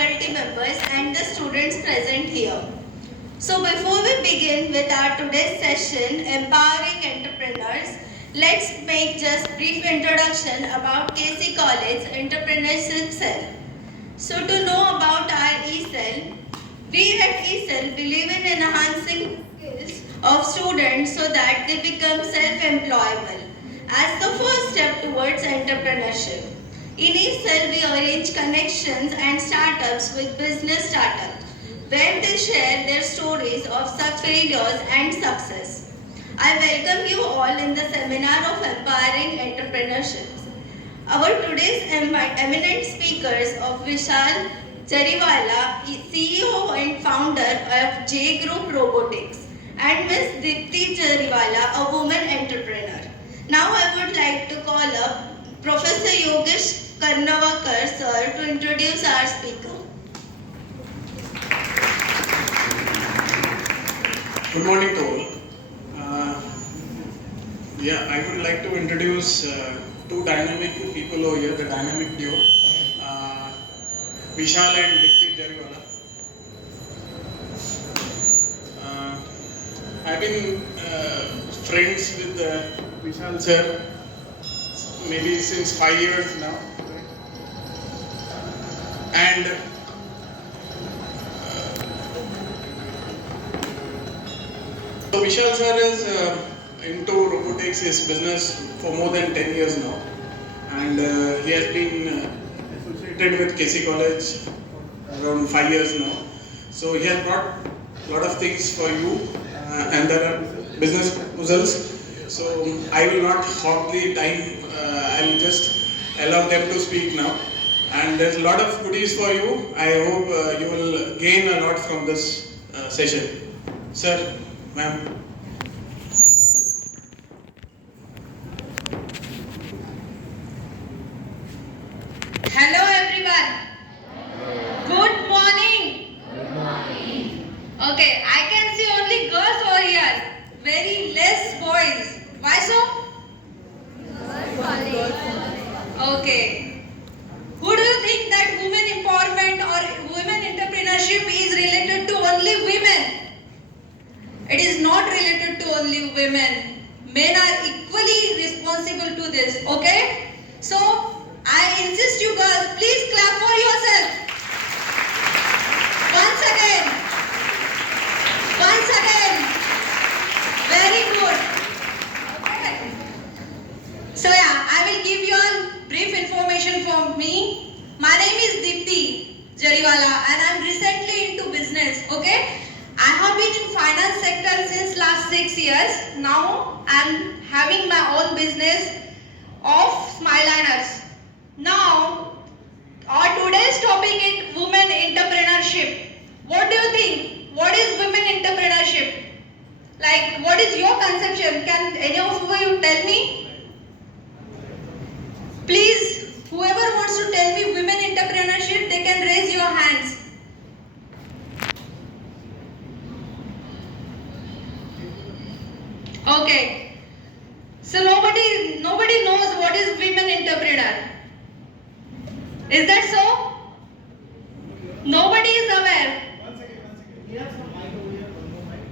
faculty members and the students present here. So before we begin with our today's session, Empowering Entrepreneurs, let's make just brief introduction about KC College Entrepreneurship Cell. So to know about our E-Cell, we at E-Cell believe in enhancing the skills of students so that they become self-employable as the first step towards entrepreneurship. In E-Cell, we arrange connections and startups with business startups where they share their stories of such failures and success. I welcome you all in the seminar of Empowering Entrepreneurship. Our today's eminent speakers of Vishal Jariwala, CEO and founder of J Group Robotics, and Ms. Dipti Jariwala, a woman entrepreneur. Now I would like to call up Professor Yogesh Karnavakar sir to introduce our speaker. Good morning to all. I would like to introduce two dynamic people over here, the dynamic duo, Vishal and Dipti Jariwala. I've been friends with Vishal sir maybe since 5 years now, and so Vishal sir is into robotics, his business for more than 10 years now, and he has been associated with KC College around 5 years now. So he has brought a lot of things for you, and there are business proposals. So I will not hog the time. I'll just allow them to speak now. And there's a lot of goodies for you. I hope you will gain a lot from this session. Sir, ma'am. Hello everyone. Good morning. Good morning. Okay, I can see only girls over here. Very less boys. Why so? Okay. Who do you think that women empowerment or women entrepreneurship is related to only women? It is not related to only women. Men are equally responsible to this. Okay? So, I insist you girls, please clap for yourself. Once again. Once again. Very good. Okay. So I will give you all brief information from me. My name is Dipti Jariwala and I am recently into business. Okay. I have been in finance sector since last 6 years. Now I am having my own business of Smiliners. Now our today's topic is women entrepreneurship. What do you think? What is women entrepreneurship? Like, what is your conception? Can any of you tell me? Please, whoever wants to tell me women entrepreneurship, they can raise your hands. Okay. So nobody knows what is women entrepreneur. Is that so? Nobody is aware. One second. We have some mic over here. One more mic.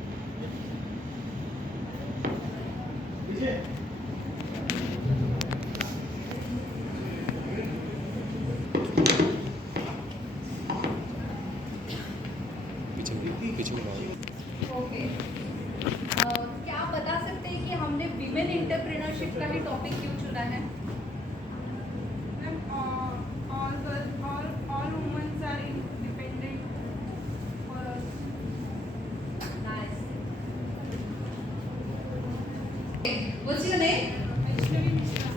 Vijay. Okay क्या आप बता सकते हैं कि हमने women entrepreneurship का ही topic क्यों चुना है? All women are independent for us. Nice. Okay. What's your name? Vaishnavi Mishra.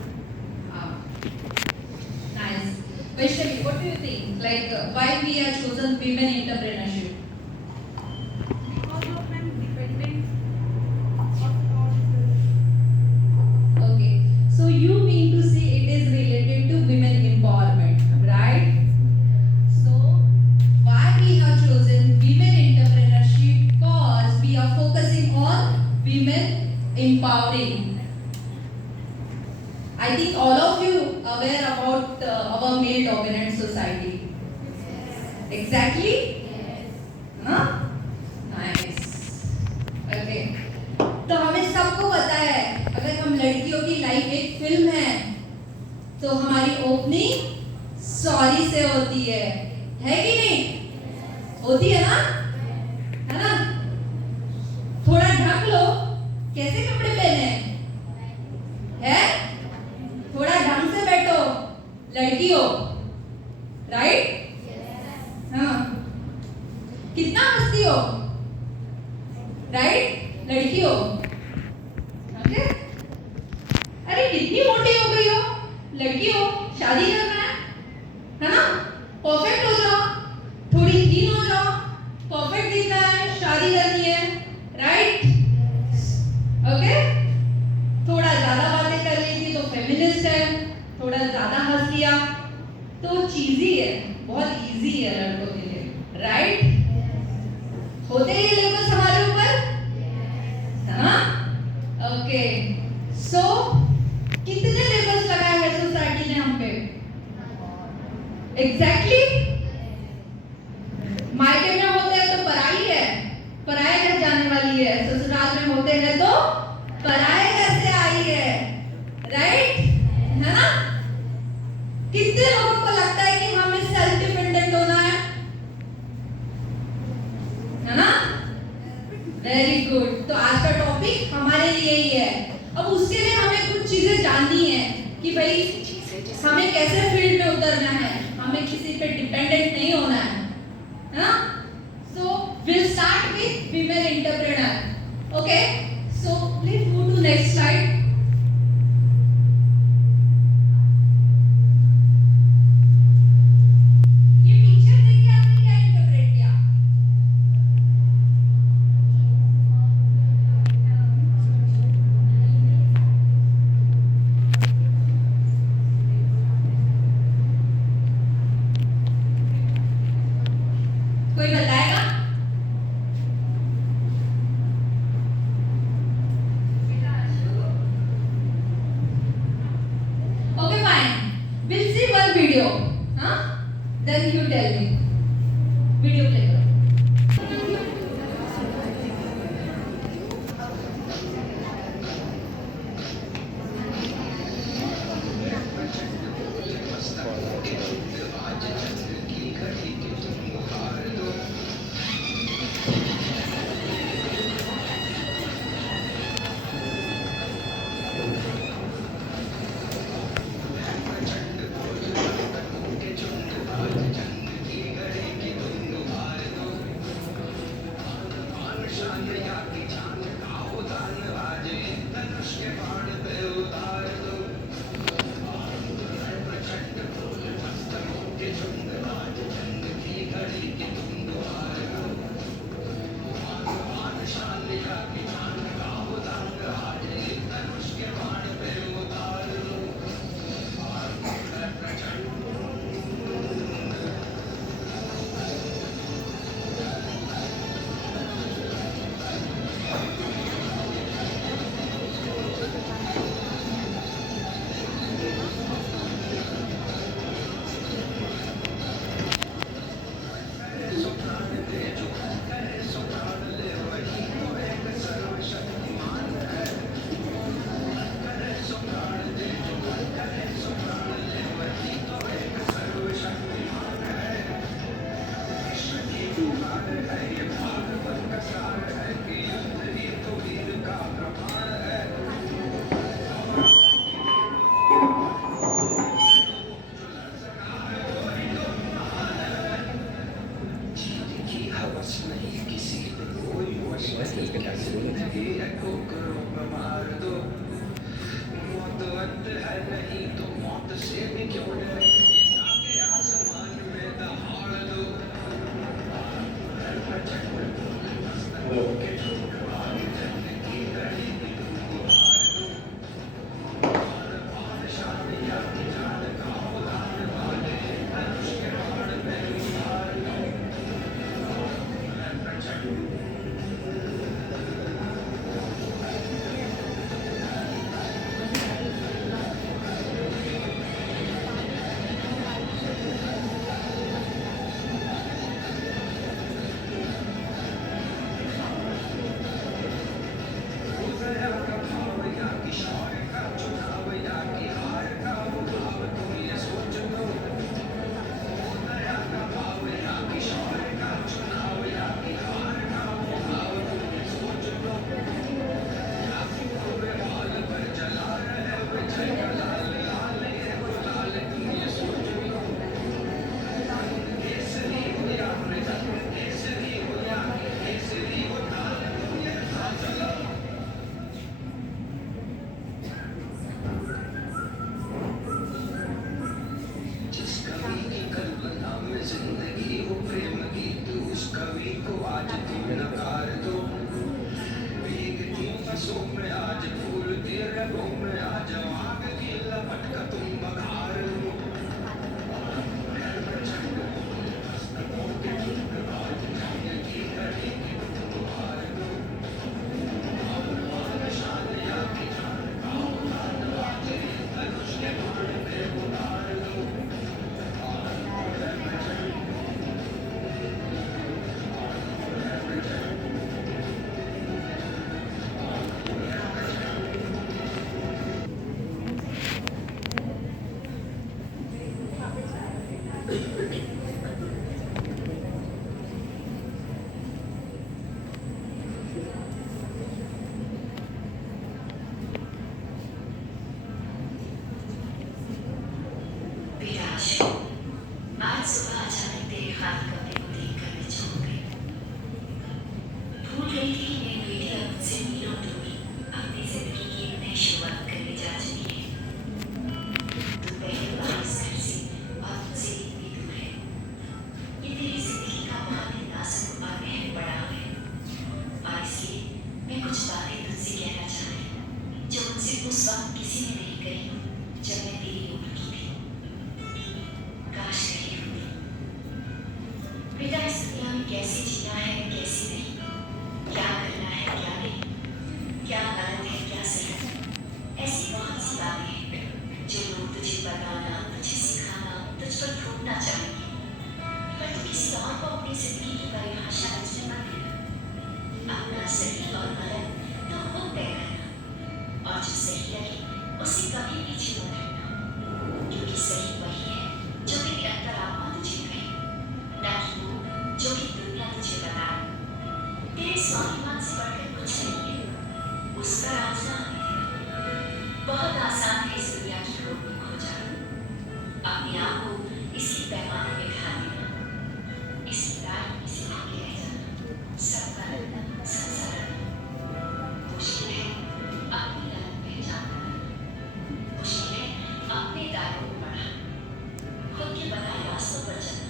Nice. Vaishnavi, what do you think? Like why we have chosen women entrepreneurship? Because of I'm dependent of all. Okay. So you mean to say it is related to women empowerment, right? So why we have chosen women entrepreneurship? Because we are focusing on women empowering. I think all of you aware about our male dominant society. Exactly? हाँ? Nice. Okay. तो हमें सबको पता है अगर हम लड़कियों की लाइफ एक फिल्म है तो हमारी ओपनिंग सॉरी से होती है कि नहीं? होती है ना? है ना? थोड़ा ढक लो, कैसे कपड़े पहने हैं? थोड़ा ढंग से बैठो, लड़की हो, राइट? हाँ, कितना हंसती हो, राइट? लड़की हो, ओके? अरे कितनी मोटी हो गई हो, लड़की हो, शादी करना है ना? परफेक्ट हो जाओ, थोड़ी थीन हो जाओ, परफेक्ट दिखना है, शादी करनी है, राइट? ओके? थोड़ा ज्यादा बातें कर ली थी तो फेमिनिस्ट है, थोड़ा ज्यादा हंस लिया तो चीजी है, बहुत इजी है लड़कों के लिए, राइट? होते ही लेवल्स हमारे ऊपर, हाँ? ओके, सो कितने लेवल्स लगाए हैं सोसाइटी ने हम पे? एग्जैक्टली? मायके में होते हैं तो पराई है, पराए घर जाने वाली है, ससुराल में होते हैं तो पराए घर से आई है, राइट? है ना? कितने लोगों को लगता है कि हमें सेल्फ डिपेंडेंट होना है ना? Very good. तो आज का टॉपिक हमारे लिए ही है। अब उसके लिए हमें कुछ चीजें जाननी है कि भाई हमें कैसे फील्ड में उतरना है, हमें किसी पे डिपेंडेंट नहीं होना है ना? सो we'll start with women entrepreneur. Okay, so please move to next slide. ये पिक्चर देखिए, आपने क्या इंटरप्रेट किया? कोई बताएगा? Okay, fine. We'll see one video. Huh? Then you tell me. Video play करो. गई थी कि मेरी बेटी अब मुझसे मीलों दूर अपनी जिंदगी की एक नई शुरुआत करने जा चुकी है। तू पहली बार इस घर से और मुझसे इतनी दूर है। ये तेरी जिंदगी का बहुत ही नाजुक और अहम पड़ाव है, और इसलिए मैं कुछ बातें तुझसे कहना चाहती हूँ जो मुझसे उस वक्त किसी ने नहीं कही जब मैं तेरी उम्र की थी। काश कही होती। बेटा, इस दुनिया में कैसे जीना है कैसे नहीं, क्या करना है क्या नहीं, क्या गलत है क्या सही, ऐसी बहुत सी बातें हैं जो लोग तुझे बताना, तुझे सिखाना, तुझ पर थोपना चाहेंगे, पर तू किसी और को अपनी जिंदगी की परिभाषा तुझे मत देना। अपना सही और गलत तो खुद तय करना, और जो सही लगे उसे कभी पीछे मत हटना, क्योंकि सही वही है जो तेरी अंतरात्मा तुझे कहे, ना कि वो जो कि दुनिया तुझे बताए। तेरे स्वाभिमान से बढ़कर कुछ नहीं है, उसका रास्ता है तेरा। बहुत आसान है इस दुनिया की खोज में खो जाना, अपने आप को इसके पैमाने में ढाल देना, इसकी राह में से भागे रह जाना, सबका लगना सबसा लगना। मुश्किल है अपनी अलग पहचान बनाना, मुश्किल है अपने दायरों को बढ़ाना, खुद के बनाए रास्तों पर चलना,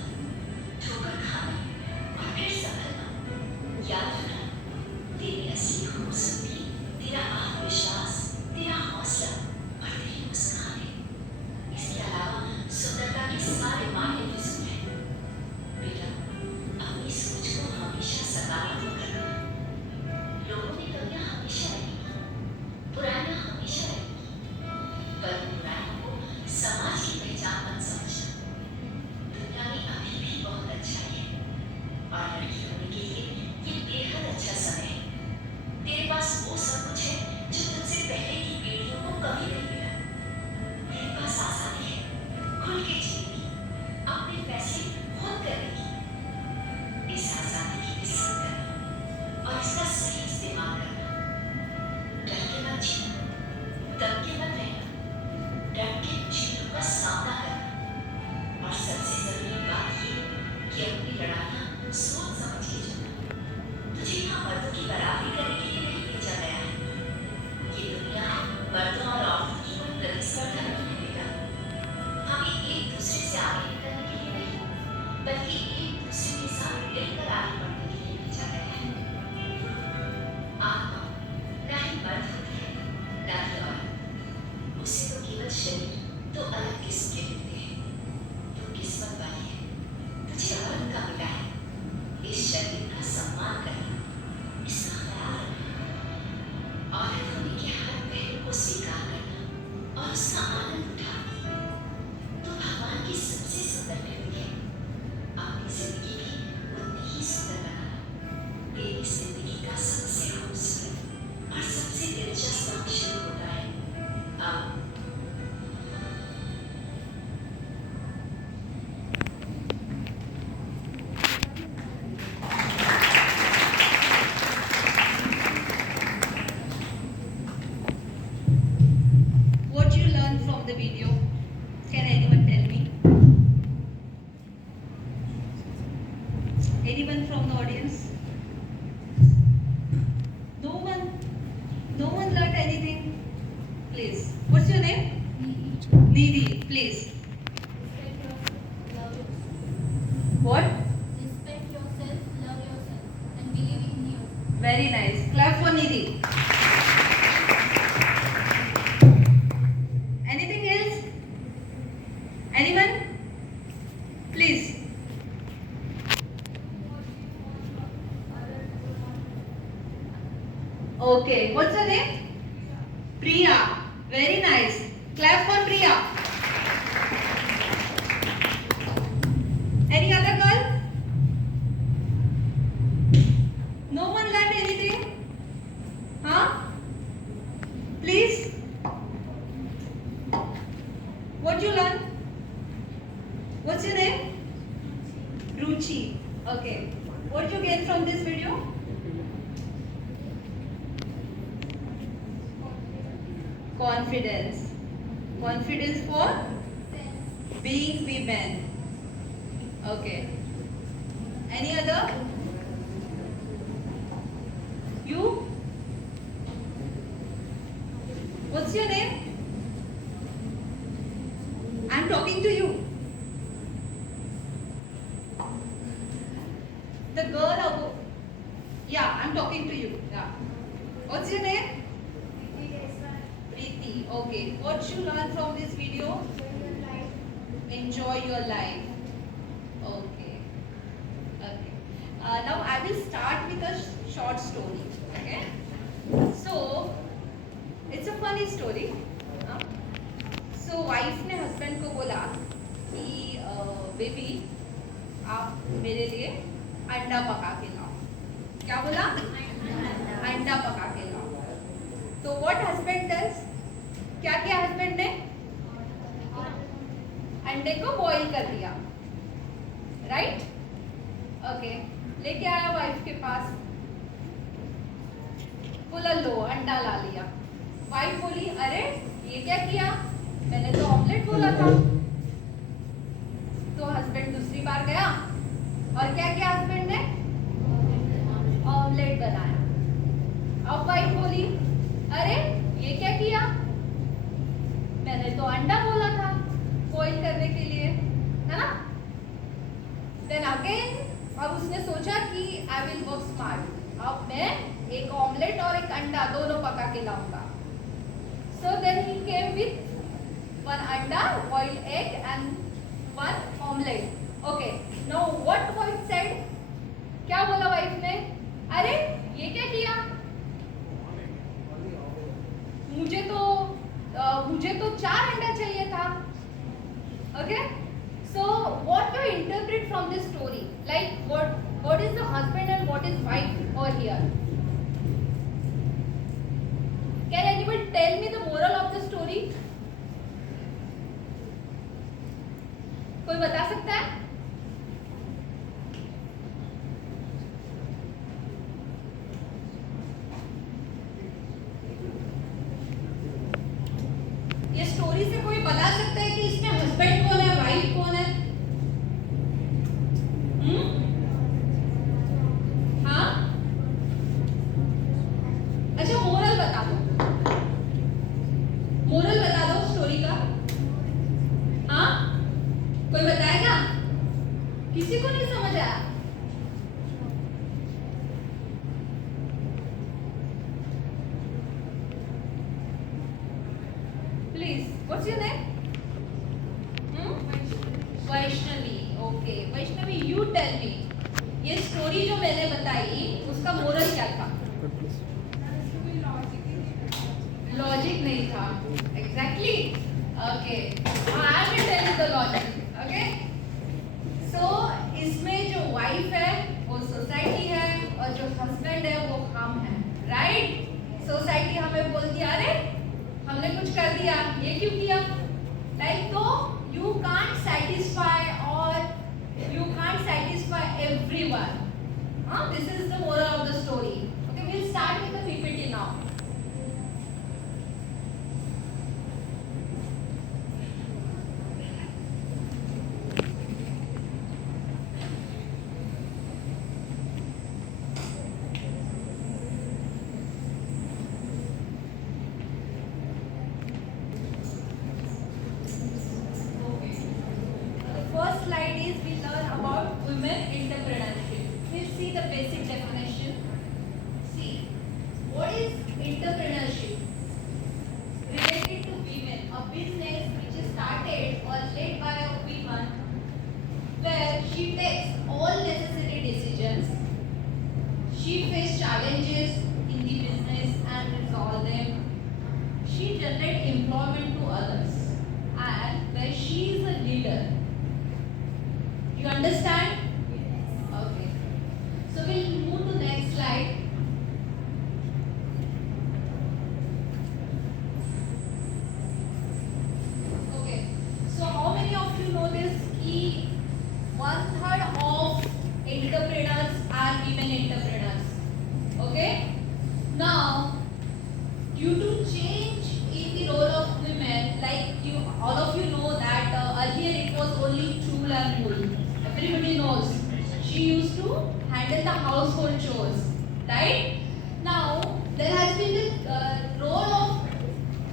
ठोकर खाना और फिर संभलना। याद रखना, तेरी असली खूबसूरती तेरा आत्मविश्वास, तेरा हौसला और तेरी मुस्कान है। इसके अलावा सुंदरता के सारे मायने भी सुन है। बेटा, अपनी सोच को हमेशा सकारात्मक रखना। लोगों की कमियां हमेशा रहेंगी, बुराइयां हमेशा रहेंगी, पर बुराइयों को समाज की पहचान मत समझना। दुनिया में अभी भी बहुत अच्छाई है, और लड़की होने के लिए ये बेहद अच्छा समय है। तेरे पास वो सब कुछ है जो तुझसे पहले की पीढ़ियों को कभी नहीं मिला। तेरे पास आजादी है, खुल के जीने की, अपने फैसले खुद करने की। इस आजादी की इज्जत करना और इसका सही इस्तेमाल करना। डर के मत जीना, दब के मत रहना, डट के चीजों का सामना करना, और सबसे जरूरी बात ये कि अपनी लड़ाइयाँ सोच समझ के चलना। तुझे यहाँ मर्दों की बराबरी करने के लिए नहीं भेजा गया है। ये दुनिया मर्दों और औरतों की कोई प्रतिस्पर्धा नहीं है बेटा। हमें एक दूसरे से आगे निकलने के लिए नहीं, बल्कि एक दूसरे के साथ मिलकर आगे बढ़ने के लिए भेजा गया है। आत्मा ना ही मर्द होती है ना ही औरत, उससे तो केवल शरीर तो अलग किस्म के होते हैं। तू किस्मत वाली है, तुझे औरत का मिला है। इस शरीर का सम्मान करना, इसका ख्याल रखना, औरत होने के हर पहलू को स्वीकार करना और उसका आनंद उठाना। तो भगवान की सबसे सुंदर कृति है। अपनी जिंदगी भी उतनी ही सुंदर बनाना। तेरी जिंदगी का सबसे खूबसूरत और सबसे दिलचस्प अंश शुरू होता है अब। What you learned from the video? Can anyone tell me? Anyone from the audience? No one? No one learned anything? Please. What's your name? Nidhi, please. What? Respect yourself, love yourself, and believe in you. Very nice. Clap for Nidhi. Anything else? Anyone? Please. Okay. What's your name? Priya. Very nice. Clap for Priya. Any other girl? No one learned anything? Huh? Please? What you learn? What's your name? Ruchi. Okay. What you get from this video? Confidence. Confidence for being women. Okay. Any other? You? What's your name? I'm talking to you. The girl above. Yeah, I'm talking to you. Yeah. What's your name? Preeti. Okay. What you learn from this video? Enjoy your life. Okay. Okay. Now I will start with a short story. Okay. So it's a funny story. So wife ने husband को बोला कि baby आप मेरे लिए अंडा पका के लाओ. क्या बोला? अंडा पका के लाओ. तो व्हाट हस्बैंड डज? क्या किया हस्बैंड ने? अंडे को बॉईल कर दिया. राइट? ओके. लेके आया वाइफ के पास. बोला लो अंडा ला लिया. वाइफ बोली अरे ये क्या किया? मैंने तो ऑमलेट बोला था. तो हस्बैंड दूसरी बार गया और क्या किया हस्बैंड ने? ऑमलेट बनाया. अब वाइफ बोली अरे ये क्या किया? मैंने तो अंडा बोला था बॉईल करने के लिए, है ना? देन अगेन अब उसने सोचा कि आई विल वर्क स्मार्ट. अब मैं एक ऑमलेट और एक अंडा दोनों पका के लाऊंगा. So then he came with one anda, boiled egg and one omelette. Okay. Now what wife said? क्या बोला वाइफ ने? अरे ये क्या किया? मुझे तो 4 अंडा चाहिए था. Okay. So what do you interpret from this story? Like what is the husband and what is wife over here? Can anybody tell me the moral of the story? कोई बता सकता है? ये स्टोरी से कोई बता सकता है कि इसमें हस्बैंड कौन है, वाइफ कौन है? हाँ? अच्छा मोरल बता दो. मोरल बता दो स्टोरी का. हाँ? कोई बताएगा? किसी को नहीं समझ आया? Please, what's your name? Vaishnavi. Okay Vaishnavi, you tell me, ये स्टोरी जो मैंने बताई उसका मोरल क्या था? लॉजिक नहीं था. Exactly. Okay. I will tell you the logic. Okay. So इसमें जो वाइफ है वो सोसाइटी है और जो हस्बैंड है वो हम है. राइट? सोसाइटी हमें बोलती है अरे हमने कुछ कर दिया, ये क्यों किया? लाइक तो यू कांट सेटिस्फाई और you can't satisfy everyone. This is the moral of the story. Okay, we will start with the PPT now. First slide is we learn about women entrepreneurship. We'll see the basic definition. See, what is entrepreneurship? Related to women, a business which is started or led by a woman where she takes all necessary decisions. She faces challenges in the business and resolve them. She generates employment to others and where she is a leader. You understand? Okay. So we'll move to next slide. Okay. So how many of you know this? Ki 1/3 of entrepreneurs are women entrepreneurs. Okay. Now, due to change in the role of women, like you, all of you know that earlier it was only Chul and Mul. Everybody knows. She used to handle the household chores, right? Now, there has been the role of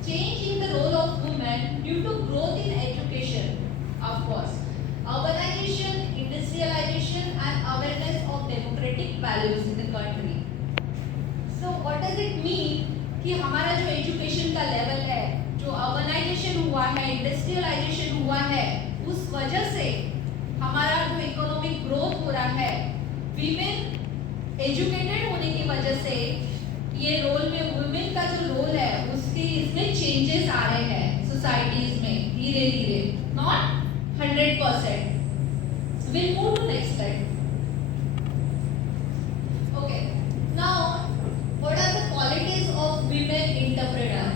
change in the role of women due to growth in education, of course, urbanization, industrialization, and awareness of democratic values in the country. So, what does it mean कि हमारा जो education का level है, जो urbanisation हुआ है, industrialisation हुआ है, उस वजह से हमारा जो इकोनॉमिक ग्रोथ हो रहा है, वीमेन एजुकेटेड होने की वजह से ये रोल में वुमेन का जो रोल है उसकी इसमें चेंजेस आ रहे हैं सोसाइटीज में धीरे धीरे, not 100%. We'll move to next slide. Okay. Now, what are the qualities of women entrepreneur?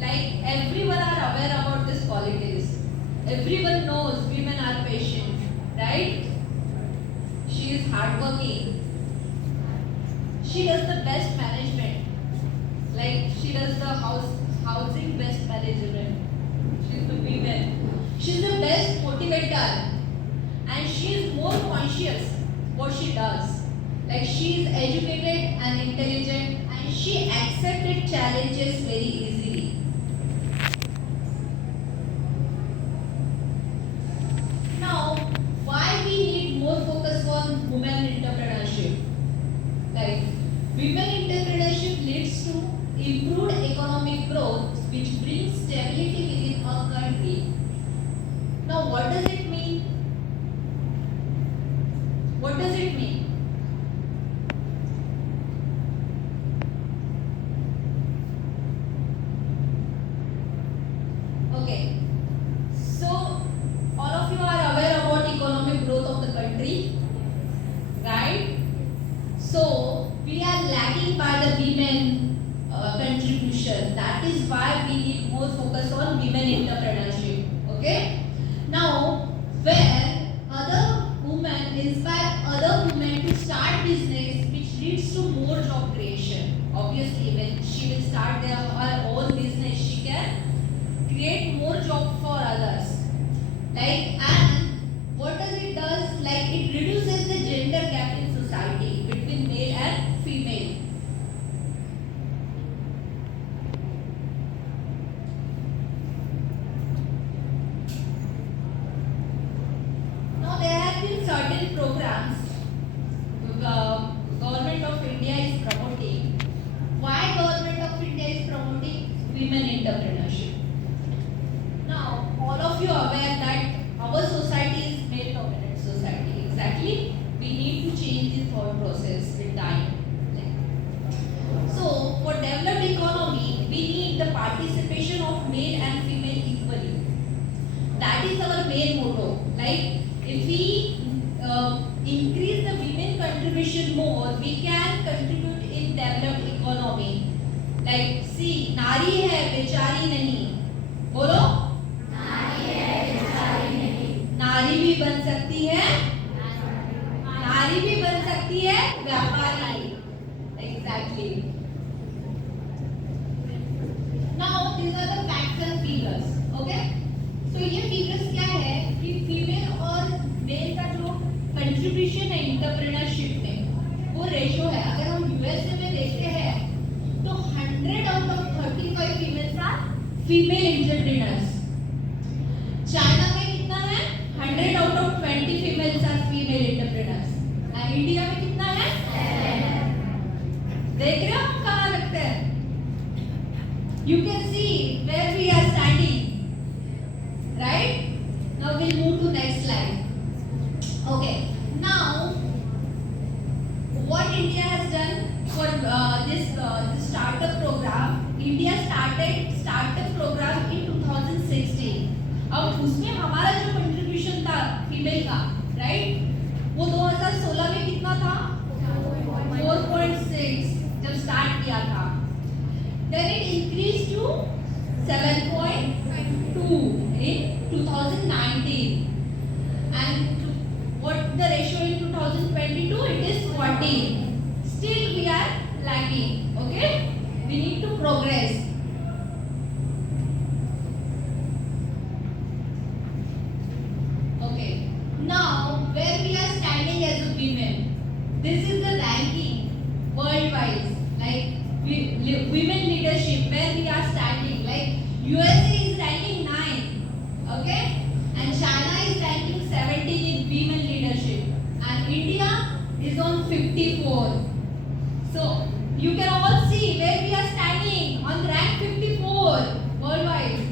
Like everyone are aware about these qualities. Everyone knows women are patient, right? She is hardworking. She does the best management. Like she does the housing best management. She's the women. She's the best motivator. And she is more conscious what she does. Like she is educated and intelligent and she accepted challenges very easily. Now, why we need more focus on women entrepreneurship? Like women entrepreneurship leads to improved economic growth which brings stability within a country. Now, what does it mean? What does it mean? Okay. So, all of you are aware about economic growth of the country, right? So, we are lagging by the women contribution. That is why we need more focus on women entrepreneurship. Okay? Now, where other women inspire other women to start business, which leads to more job creation. Obviously, when she will start her own business, she can create more job for others. Like, and what does it does? Like, it reduces the gender gap in society between male and female. Now, there have been certain programs the government of India is promoting. Why government of India is promoting women entrepreneurship? Now, all of you are aware that our society is male-dominant society. Exactly, we need to change the thought process with time. So, for developed economy, we need the participation of male and female equally. That is our main motto. Like, if we increase the women contribution more, we can contribute in developed economy. Like, see, नारी है बेचारी नहीं. बोलो. नारी भी बन सकती है, नारी भी बन सकती है व्यापारी. Exactly. Now these are the facts and figures. Okay? So ये figures क्या है कि फीमेल और मेल का जो कंट्रीब्यूशन है एंटरप्रेन्योरशिप में वो रेशो है. अगर हम यूएसए में देखते हैं तो 100 out of 35 females are female entrepreneurs. China में कितना है? 100 out of 20 females are female entrepreneurs. और इंडिया में कितना है? 7. देख रहे हो हम कहाँ लगते हैं? You can see where we are standing, right? Now we'll move to next slide. Okay. Now, what India has done for this startup program? India started startup program in 2016. अब उसमें हमारा जो कंट्रीब्यूशन था फीमेल का, right, वो 2016 में कितना था? 4.6 जब स्टार्ट किया था. Then it increased to 7.2 in 2019. And what the ratio in 2022? It is 14. Still we are lagging. Okay? We need to progress. Okay. Now, where we are standing as a women, this is the ranking worldwide. Like USA is ranking 9, okay, and China is ranking 17 in women leadership, and India is on 54. So you can all see where we are standing on rank 54 worldwide.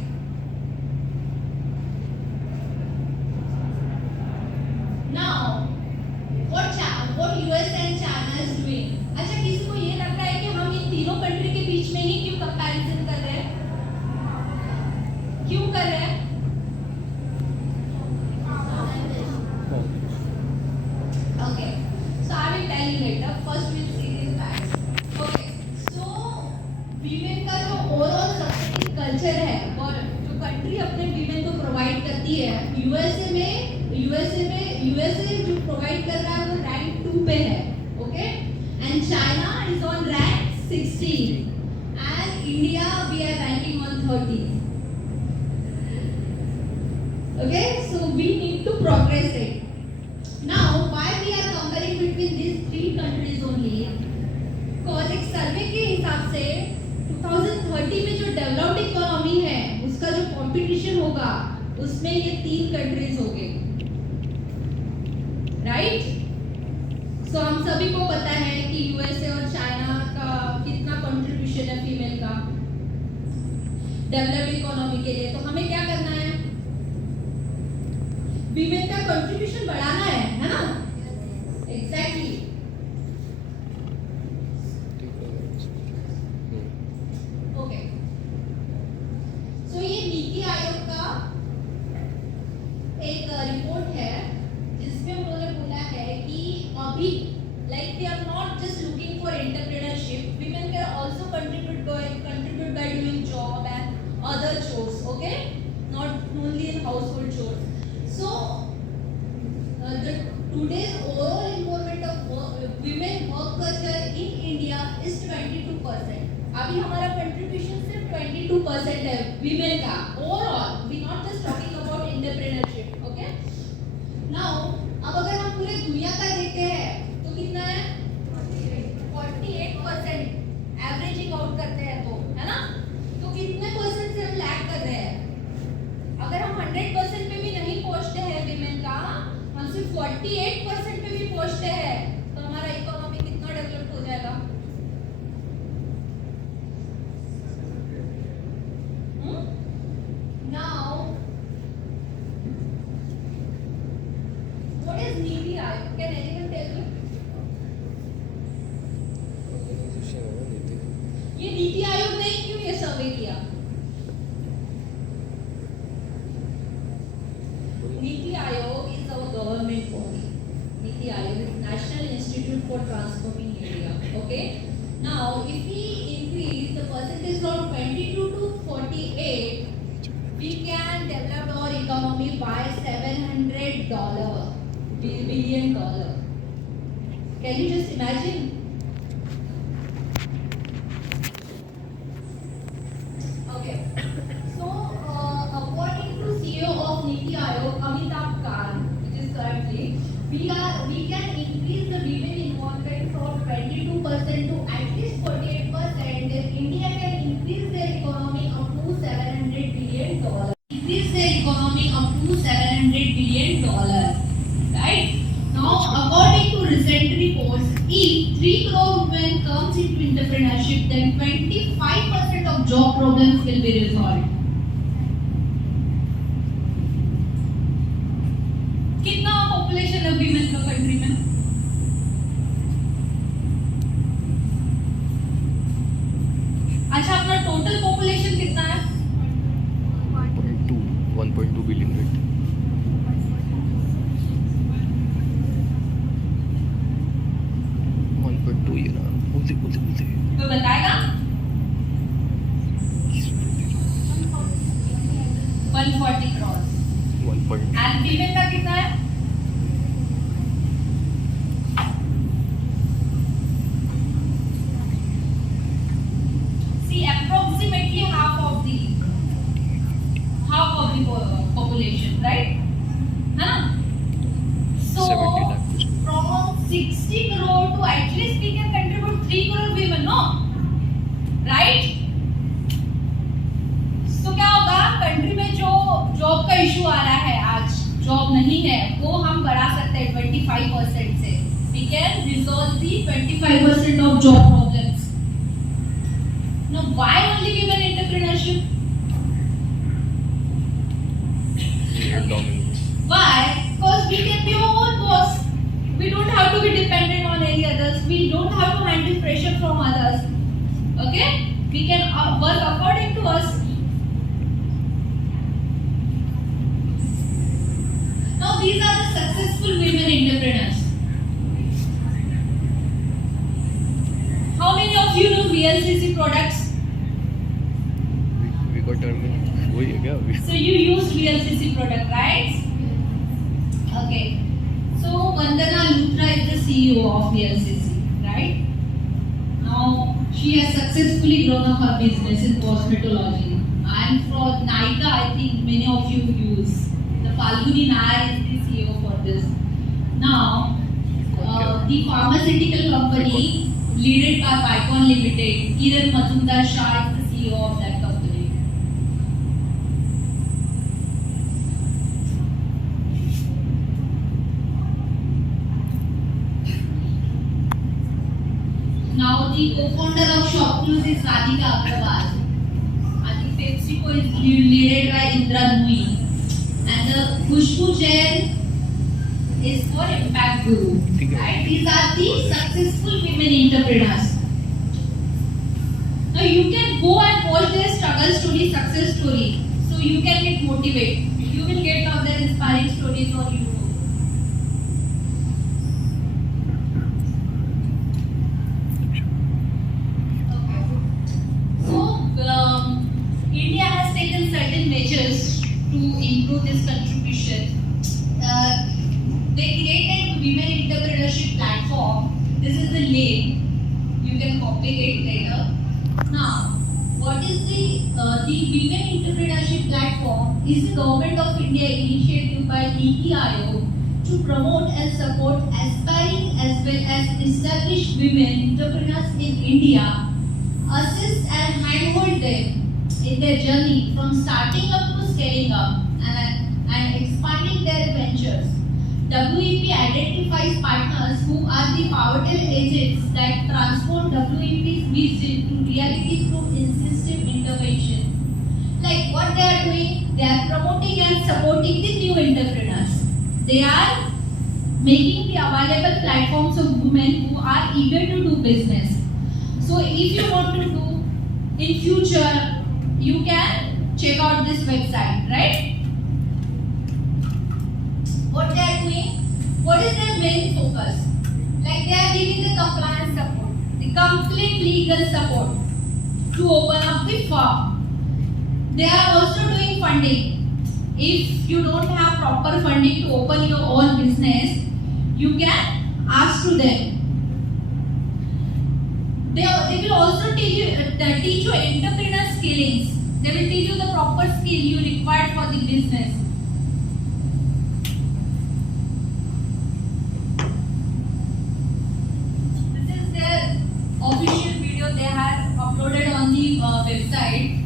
Now, what USA and China is doing? अच्छा, किसी को ये लगता है कि हम इन तीनों country के बीच में ही क्यों कंपैरिजन कर रहे हैं? क्यों कर रहे हैं? Okay, so I will tell you later. First we'll see these facts. Okay, so women का जो ओवरऑल सक्सेसिव कल्चर है और जो कंट्री अपने women को प्रोवाइड करती है, यूएसए जो प्रोवाइड कर रहा है वो रैंक 2 पे है, okay, and China is on rank 16 and India we are ranking on 30. Okay, so we need to progress it. Now, why we are comparing between these three countries only? Because एक सर्वे के हिसाब से 2030 में जो developed economy है उसका जो competition होगा उसमें ये 3 कंट्रीज होंगे, राइट? सो हम सभी को पता है कि यूएसए और चाइना का कितना कंट्रीब्यूशन है फीमेल का डेवलप्ड इकोनॉमी के लिए. तो हमें क्या करना है? वीमेन का कंट्रीब्यूशन बढ़ाना है ना? एग्जैक्टली. ओके, सो ये नीति आयोग का एक रिपोर्ट है जिसमें उन्होंने बोला है कि अभी like they are not just looking for entrepreneurship, women can also contribute by doing job and other chores, okay, not only in household chores. So, the today's overall involvement of women work culture in India is 22%. अभी हमारा contribution सिर्फ 22% है women का overall. We not just talking about entrepreneurship, okay? Now, अब अगर हम पूरे दुनिया का देखते हैं तो कितना है? 48% एवरेजिंग आउट करते हैं तो, है ना? तो कितने परसेंट से हम लैग कर रहे हैं? अगर हम 100% पे भी नहीं पहुंचते हैं विमेन का, हम सिर्फ 48% पे भी पहुंचते हैं तो हमारा इकोनॉमी कितना डेवलप हो जाएगा? Now, what is NITI Aayog? Can anyone tell me? ये नीति आयोग ने क्यों ये सर्वे किया? NITI Aayog is our government body. NITI Aayog is National Institute for Transforming India. Okay. Now, if we increase the percentage from 22 to 48, we can develop our economy by $700 billion. Can you just imagine? Okay. So, according to CEO of Niti Aayog, Amitabh Kant, which is currently, we can increase the women involvement from 22% to at least 48%. Then India can increase their economy up to $700 billion. Increase their economy up to $700 billion. Right? Now, according to recent reports, if 3 crore women comes into entrepreneurship, then 25% of job problems will be resolved. कितना population है women का country में? अच्छा, अपना total population कितना है? 1.2 billion, right? 1.2 ये ना बोलते कोई बताएगा? 140 crores. 1. And women का कितना है? See, approximately half of the population, right? है ना? So 70 lakh. from 60 crore to at least we can contribute 3 crore women, no? Right? So क्या 25% से we can resolve the 25% of job problems. Now, why only women entrepreneurship? Dominance. Why? Because we can be our own boss. We don't have to be dependent on any others. We don't have to handle pressure from others. Okay? We can work according to us. Now, these are the successful women entrepreneurs. How many of you know VLCC products? We got terminal. वही है क्या अभी? So you use VLCC product, right? Okay. So Vandana Luthra is the CEO of VLCC, right? Now she has successfully grown up her business in cosmetology. And for Nykaa, I think many of you use. The Falguni Nair is the CEO for this. Now, the pharmaceutical company led by Bicon Limited, Kiran Majumdar Shah is the CEO of that company. Now the co-founder of Shopcluse is Radhika Agrawal. And the PepsiCo is led by Indra Nui. And the Khushbu Jain is for Impact Guru. Right? These are the successful women entrepreneurs. Now you can go and watch their struggle story, success story. So you can get motivated. You will get all their inspiring stories on YouTube. India has taken certain measures to improve this contribution. They created Women Entrepreneurship Platform. This is the link. You can copy it later. Now, what is the Women Entrepreneurship Platform? Is the Government of India initiative by NITI Aayog to promote and support aspiring as well as established women entrepreneurs in India, assist and handhold them in their journey from starting up to scaling up and expanding their ventures. WEP identifies partners who are the pivotal agents that transform WEP's vision to reality through incisive intervention. Like what they are doing, they are promoting and supporting the new entrepreneurs. They are making the available platforms of women who are eager to do business. So if you want to do in future, you can check out this website, right? What they are doing, what is their main focus? Like they are giving the compliance support, the complete legal support to open up the firm. They are also doing funding. If you don't have proper funding to open your own business, you can ask to them. They will also teach you entrepreneur skillings. They will teach you the proper skill you require for the business. This is their official video they have uploaded on the website.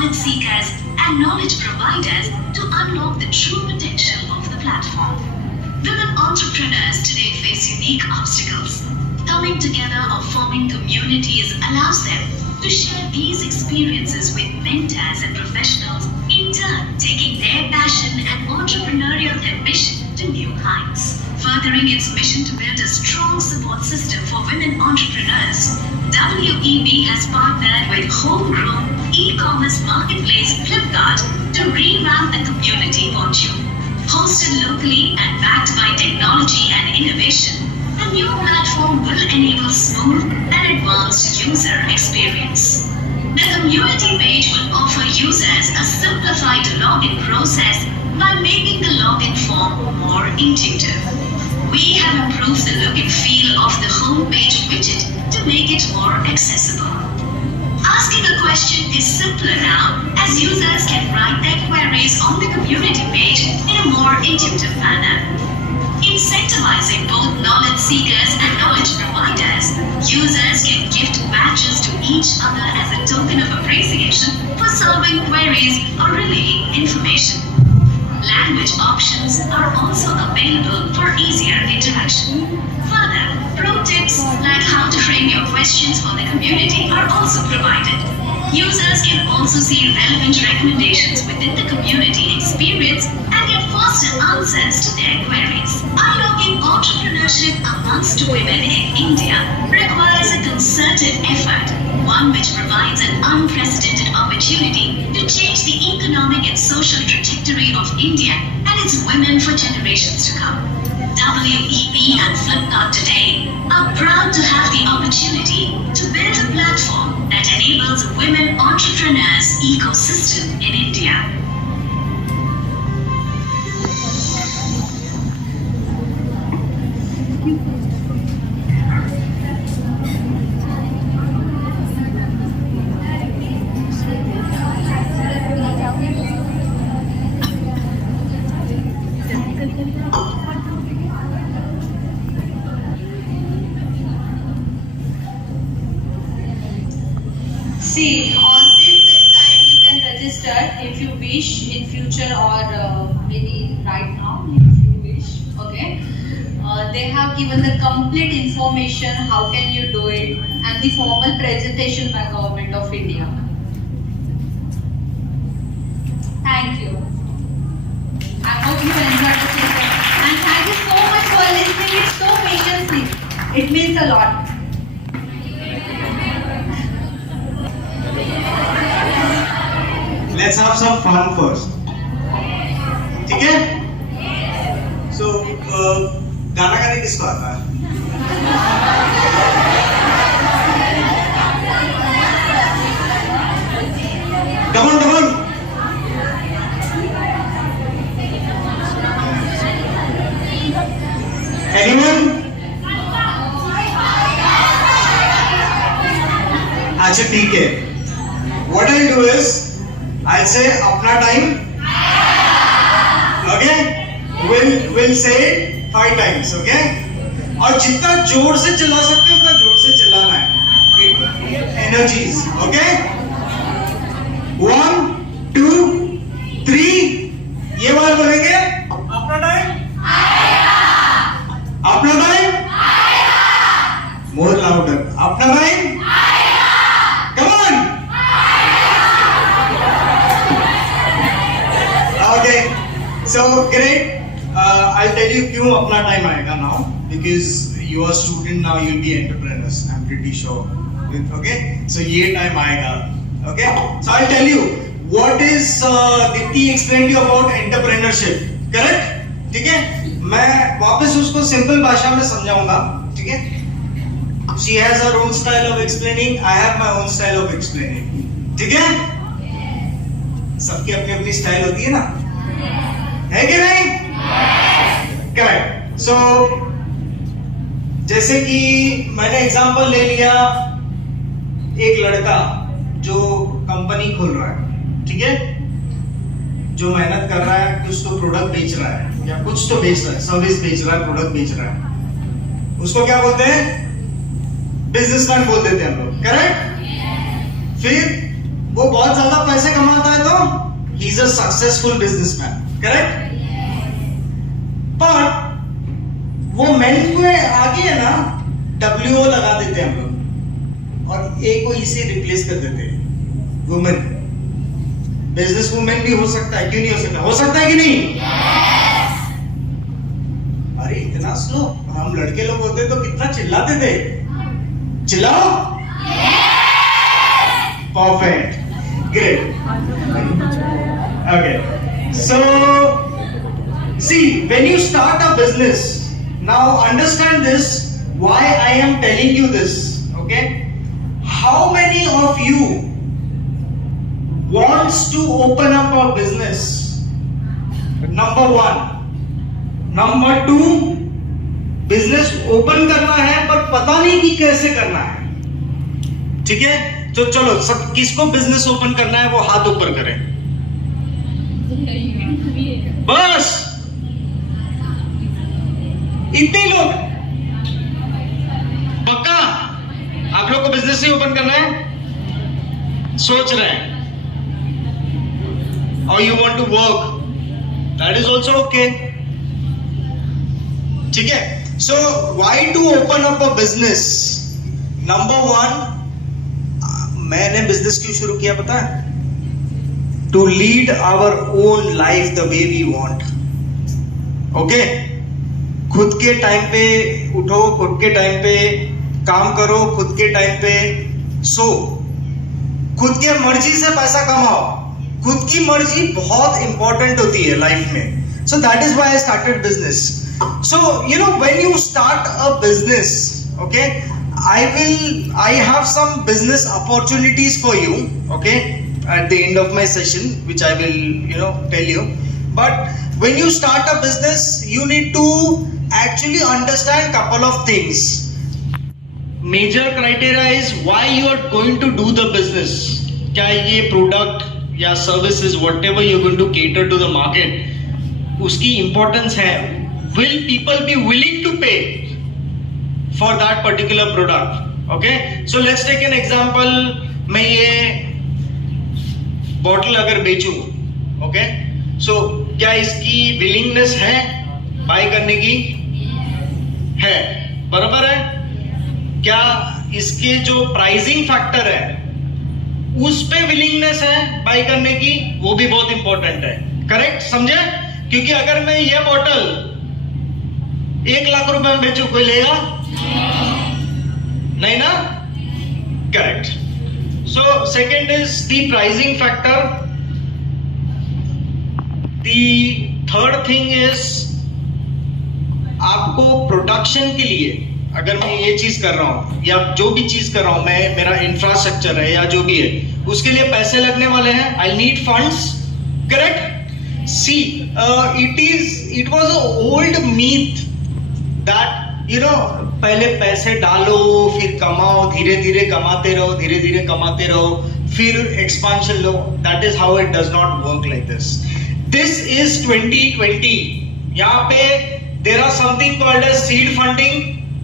knowledge seekers and knowledge providers to unlock the true potential of the platform. Women entrepreneurs today face unique obstacles. Coming together or forming communities allows them to share these experiences with mentors and professionals in in turn taking their passion and entrepreneurial ambition to new heights. Furthering its mission to build a strong support system for women entrepreneurs, WEB has partnered with homegrown e-commerce marketplace Flipkart to revamp the community module. Hosted locally and backed by technology and innovation, the new platform will enable smooth and advanced user experience. The community page will offer users a simplified login process by making the login form more intuitive. We have improved the look and feel of the homepage widget to make it more accessible. Asking a question is simpler now, as users can write their queries on the community page in a more intuitive manner. Incentivizing both knowledge seekers and knowledge providers, users can gift badges to each other as a token of appreciation for solving queries or relaying information. Language options are also available for easier interaction. Further, pro tips like how to frame your questions for the community are also provided. Users can also see relevant recommendations within the community experience and get faster answers to their queries. Unlocking entrepreneurship amongst women in India requires a concerted effort, one which provides an unprecedented opportunity to change the economic and social trajectory of India and its women for generations to come. WEB and Flipkart today are proud to have the opportunity to build a platform that enables a women entrepreneurs ecosystem in India. See, on this website you can register if you wish in future or maybe right now if you wish, okay. They have given the complete information how can you do it and the formal presentation by Government of India. Thank you. I hope you enjoyed the session and thank you so much for listening it so patiently. It means a lot. Let's have some fun first. ठीक है? So गाना गाने किसको आता है? Come on, come on. Anyone? अच्छा ठीक है. What I'll do is I'll say अपना time. Okay? We'll say it 5 times. Okay? और जितना जोर से चिल्ला सकते हो उतना जोर से चिल्लाना है. Energies. Okay? 1, 2, 3. ये बार बोलेंगे. अपना टाइम. अपना टाइम. More louder. अपना time. Come on. Okay, so great. I'll tell you क्यों अपना टाइम आएगा now because you are student now, you'll be entrepreneurs. I'm pretty sure. Okay, so ये टाइम आएगा. Okay, so I'll tell you what is Dipti explained you about entrepreneurship. Correct? ठीक है? मैं वापस उसको सिंपल भाषा में समझाऊंगा. ठीक है? She has her own style of explaining. I have my own style of explaining. ठीक है? सबकी अपनी अपनी स्टाइल होती है ना? है कि नहीं? करेक्ट. सो जैसे कि मैंने एग्जांपल ले लिया एक लड़का जो कंपनी खोल रहा है, ठीक है, जो मेहनत कर रहा है कि उसको प्रोडक्ट बेच रहा है या कुछ तो बेच रहा है, सर्विस बेच रहा है, प्रोडक्ट बेच रहा है, उसको क्या बोलते हैं? बिजनेसमैन बोल देते हैं हम लोग. करेक्ट. फिर वो बहुत ज्यादा पैसे कमाता है तो he is a successful businessman. Correct. पर वो मैन में आगे है ना WO लगा देते हैं हम लोग और ए को इसे रिप्लेस कर देते हैं, वुमेन. बिजनेस वुमेन भी हो सकता है, क्यों नहीं हो सकता? हो सकता है कि नहीं? अरे इतना स्लो, हम लड़के लोग होते तो कितना चिल्लाते थे। चिल्लाओ। Perfect, great. Okay, so see, when you start a business, now understand this, why I am telling you this, okay? How many of you wants to open up a business? Number one. Number two, business open करना है पर पता नहीं कि कैसे करना है। ठीक है, तो चलो सब किसको बिजनेस ओपन करना है वो हाथ ऊपर करें। बस इतने लोग। पक्का आप लोग को बिजनेस ही ओपन करना है? सोच रहे हैं? और you want to work, that is also okay. ठीक है, so why to open up a business? Number one, मैंने बिजनेस क्यों शुरू किया पता है? To lead our own life the way we want. Okay, खुद के टाइम पे उठो, खुद के टाइम पे काम करो, खुद के टाइम पे सो, खुद के मर्जी से पैसा कमाओ। खुद की मर्जी बहुत इंपॉर्टेंट होती है लाइफ में। सो that is why I started business. So you know when you start a business, okay, I have some business opportunities for you, okay, at the end of my session, which I will, tell you. But when you start a business, you need to actually understand couple of things. Major criteria is why you are going to do the business. क्या ये product या services, whatever you're going to cater to the market, उसकी importance है. Will people be willing to pay for that particular product? Okay, so let's take an example. मैं ये bottle अगर बेचूं, okay, so क्या इसकी willingness है बाय करने की? है, बराबर है? क्या इसके जो प्राइसिंग फैक्टर है उस पे willingness है बाय करने की? वो भी बहुत इंपॉर्टेंट है। करेक्ट, समझे? क्योंकि अगर मैं ये बॉटल 1 लाख रुपए में बेचूं, कोई लेगा? नहीं ना? Correct. So second is the pricing factor. The third thing is आपको प्रोडक्शन के लिए, अगर मैं ये चीज कर रहा हूं या जो भी चीज कर रहा हूं, मैं मेरा इंफ्रास्ट्रक्चर है या जो भी है, उसके लिए पैसे लगने वाले हैं। I need funds. Correct. See, it was a old myth that पहले पैसे डालो फिर कमाओ, धीरे धीरे कमाते रहो, धीरे धीरे कमाते रहो, फिर एक्सपांशन लो। That is how it does not work like this. This is 2020। यहाँ पे there are something called as seed funding,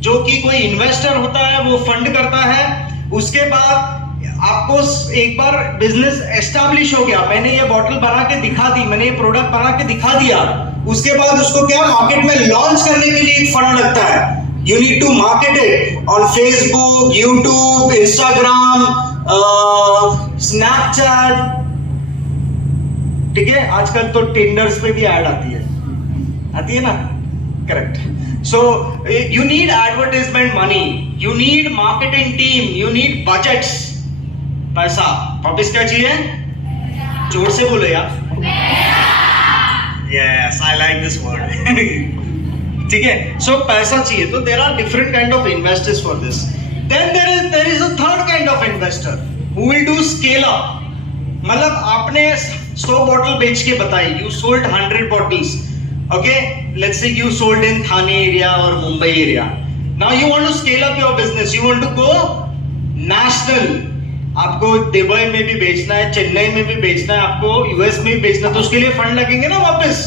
जो कि कोई इन्वेस्टर होता है वो फंड करता है। उसके बाद आपको एक बार बिजनेस एस्टैब्लिश हो गया, मैंने ये बॉटल बना के दिखा दी, मैंने ये प्रोडक्ट बना के दिखा दिया, उसके बाद उसको क्या मार्केट में लॉन्च करने के लिए एक फंड लगता है। You need to market it on Facebook, YouTube, Instagram, Snapchat. ठीक है, आजकल तो टिंडर्स पे भी ऐड आती है ना? Correct. So you need advertisement money, you need marketing team, you need budgets. पैसा, वापिस क्या चाहिए? जोर से बोलो यार। Yes, I like this word. ठीक है, सो पैसा चाहिए। तो there are different kind of investors for this. Then there is a third kind of investor who will do scale up. मतलब आपने 100 बॉटल बेच के बताई, you sold 100 bottles, okay, let's say you sold in Thane area और Mumbai area. Now you want to scale up your business, you want to go national. आपको Dubai में भी बेचना है, चेन्नई में भी बेचना है, आपको यूएस में भी बेचना है, तो उसके लिए फंड लगेंगे ना वापस।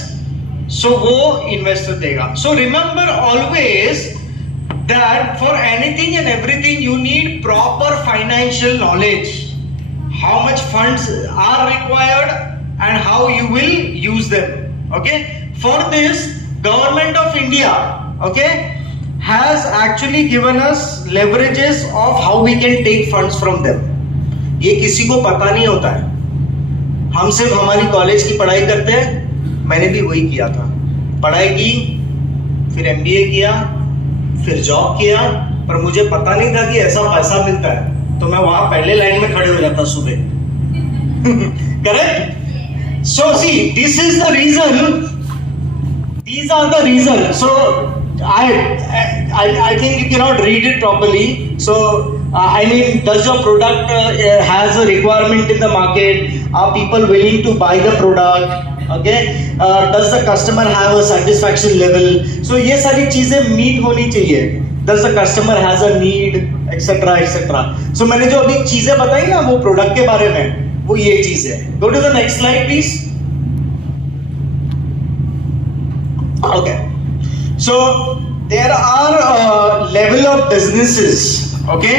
सो वो इन्वेस्टर देगा। So remember always that for anything and everything you need proper financial knowledge, how much funds are required and how you will use them. Okay, for this government of India, okay, has actually given us leverages of how we can take funds from them. ये किसी को पता नहीं होता है। हम सिर्फ हमारी कॉलेज की पढ़ाई करते हैं, मैंने भी वही किया था, पढ़ाई की, फिर MBA किया, फिर जॉब किया, पर मुझे पता नहीं था कि ऐसा पैसा मिलता है, तो मैं वहां पहले लाइन में खड़े हो जाता सुबह। Correct? So see, this is the reason, these are the reasons. So I think you cannot read it properly. So I mean, does your product has a requirement in the market? Are people willing to buy the product? Okay, does the customer have a satisfaction level? So ये सारी चीजें meet होनी चाहिए. Does the customer has a need, etc. etc. So मैंने जो अभी चीजें बताई ना वो प्रोडक्ट के बारे में, वो ये चीज है. Go to the next slide please. Okay, so there are level of businesses. Okay,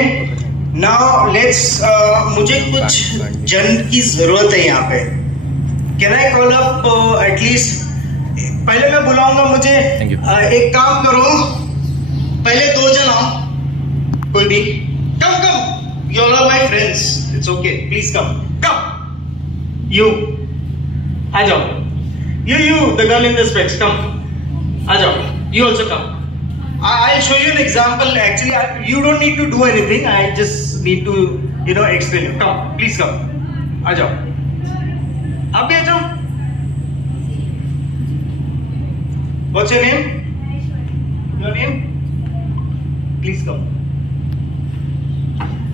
now let's मुझे कुछ जन की जरूरत है यहाँ पे. Can I call up at least? पहले मैं बुलाऊंगा, मुझे एक काम करो, पहले 2 जन आओ, कोई भी. Come, you all are my friends. It's okay. Please come. You, आ जाओ. You, the girl in the specs, come. आ जाओ. You also come. I'll show you an example. Actually, you don't need to do anything. I just need to, explain you. Come, please come. आ जाओ. आप भी आ जाओ. What's your name? Your name? Please come.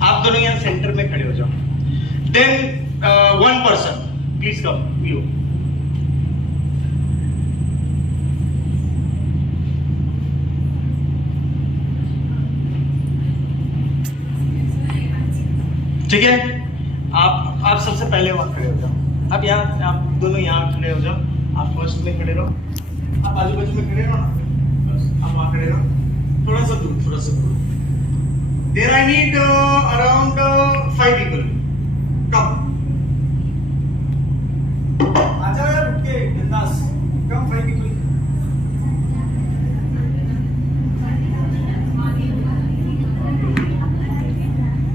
आप दोनों यहाँ centre में खड़े हो जाओ. Then one person, please come. You. ठीक है, आप सबसे पहले वहां खड़े हो जाओ. आप यहाँ, आप दोनों यहाँ खड़े हो जाओ. आप फर्स्ट में खड़े रहो, आप आजू बाजू में खड़े रहो ना, बस आप वहां खड़े रहो. थोड़ा सा दूर. There I need around 5 people. Come. आ जाओ यार, उठ के बिंदास. Come 5 people.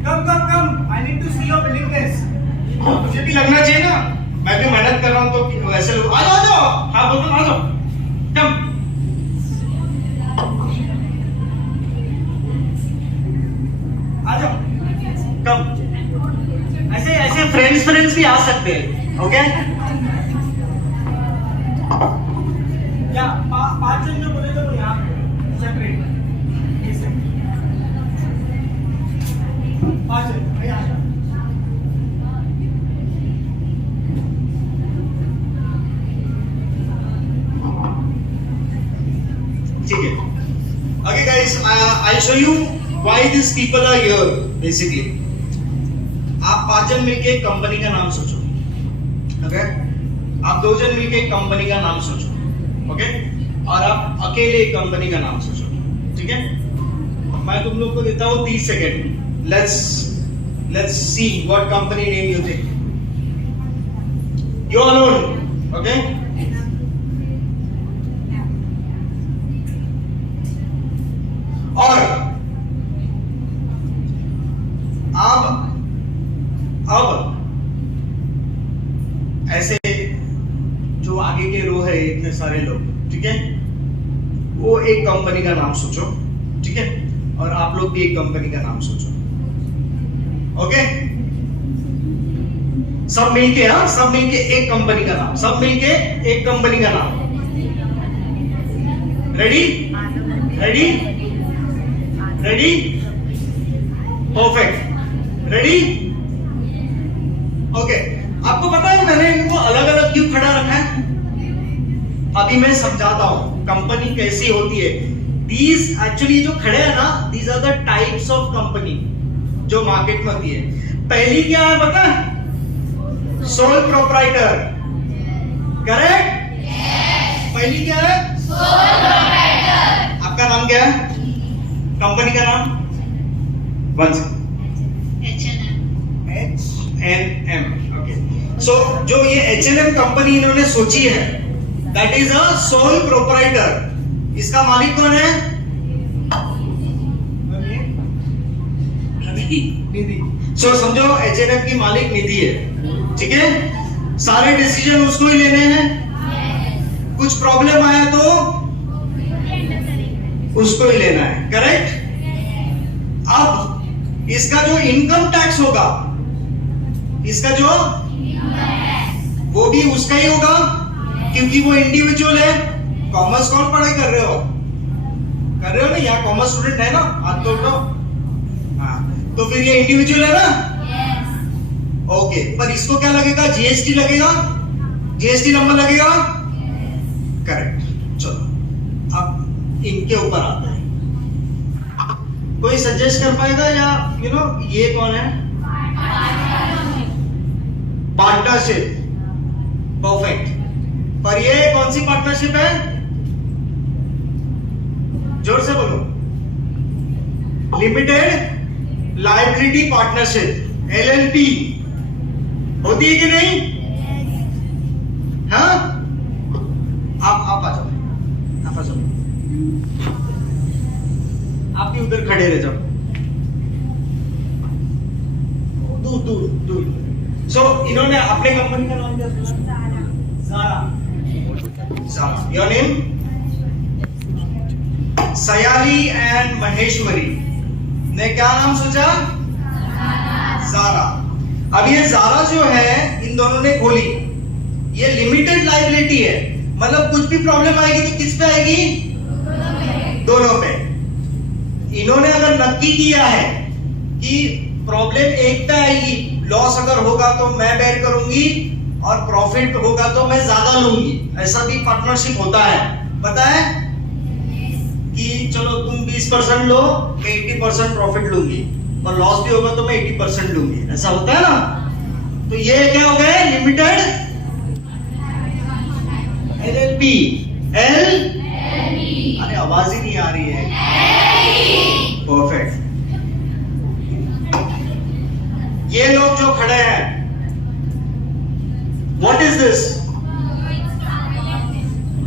Come. I need to see your willingness. मुझे भी लगना चाहिए ना, मैं भी मेहनत कर रहा हूँ तो वैसे लोग. आ जाओ. हाँ बोलो, आ जाओ. Come. आ जाओ. Come. ऐसे फ्रेंड्स भी आ सकते हैं. ओके? या 5 जन जो बोले तो यहाँ सेपरेट. 5 जन. ठीक है. Okay guys, I'll show you why these people are here basically. आप 5 जन मिलके एक कंपनी का नाम सोचो. ओके? आप 2 जन मिलके एक कंपनी का नाम सोचो. ओके? और आप अकेले एक कंपनी का नाम सोचो. ठीक है? मैं तुम लोग को देता हूँ 30 second. Let's see what company name you think. You alone. Okay? और अब ऐसे जो आगे के रो है इतने सारे लोग, ठीक है, वो एक कंपनी का नाम सोचो. ठीक है? और आप लोग भी एक कंपनी का नाम सोचो. ओके? सब मिलके एक कंपनी का नाम. सब मिलके एक कंपनी का नाम. रेडी? परफेक्ट. रेडी? ओके. आपको पता है मैंने इनको अलग अलग क्यों खड़ा रखा है? अभी मैं समझाता हूं कंपनी कैसी होती है. These एक्चुअली जो खड़े हैं ना, these are the types of company जो मार्केट में होती है. पहली क्या है पता है? Sole proprietor. करेक्ट? पहली क्या है? Sole proprietor. आपका नाम क्या है? कंपनी का नाम? H&M. ओके. सो जो ये H&M कंपनी इन्होंने सोची है, that is a sole proprietor. इसका मालिक कौन है? निधि. सो समझो H&M की मालिक निधि है. ठीक है? सारे डिसीजन उसको ही लेने हैं। कुछ प्रॉब्लम आया तो उसको ही लेना है, करेक्ट। अब इसका जो इनकम टैक्स होगा, इसका जो वो भी उसका ही होगा, क्योंकि वो इंडिविजुअल है। कॉमर्स कौन पढ़ाई कर रहे हो? कर रहे हो ना, यहाँ कॉमर्स स्टूडेंट है ना, हाथ तोड़ दो। हाँ, तो फिर ये इंडिविजुअल है ना? ओके, पर इसको क्या लगेगा? जीएसटी लगेगा, जीएसटी नंबर लगेगा, करेक्ट। चलो अब इनके ऊपर आते हैं। कोई सजेस्ट कर पाएगा या ये कौन है? Partnership, perfect. पर ये कौन सी पार्टनरशिप है? जोर से बोलो। लिमिटेड लायबिलिटी पार्टनरशिप, LLP होती है कि नहीं? हाँ, आप आ जाओ, आप आ जाओ, आप भी उधर खड़े रह जाओ, दूर दूर दूर। सो इन्होंने अपने कंपनी का नाम क्या सुना? Zara. Your name? Sayali and Maheshwari ने क्या नाम सोचा? ज़ारा। अब ये ज़ारा जो है, इन दोनों ने खोली, ये लिमिटेड लायबिलिटी है, मतलब कुछ भी प्रॉब्लम आएगी तो किस पे आएगी? दोनों पे। इन्होंने अगर नक्की किया है कि प्रॉब्लम एक पे आएगी, लॉस अगर होगा तो मैं बेयर करूंगी और प्रॉफिट होगा तो मैं ज्यादा लूंगी, ऐसा भी पार्टनरशिप होता है, पता है? कि चलो तुम 20% लो, मैं 80% प्रॉफिट लूंगी, और लॉस भी होगा तो मैं 80% लूंगी, ऐसा होता है ना? तो ये क्या हो गए? Limited LLP। अरे आवाज ही नहीं आ रही है। परफेक्ट। ये लोग जो खड़े हैं, व्हाट इज दिस?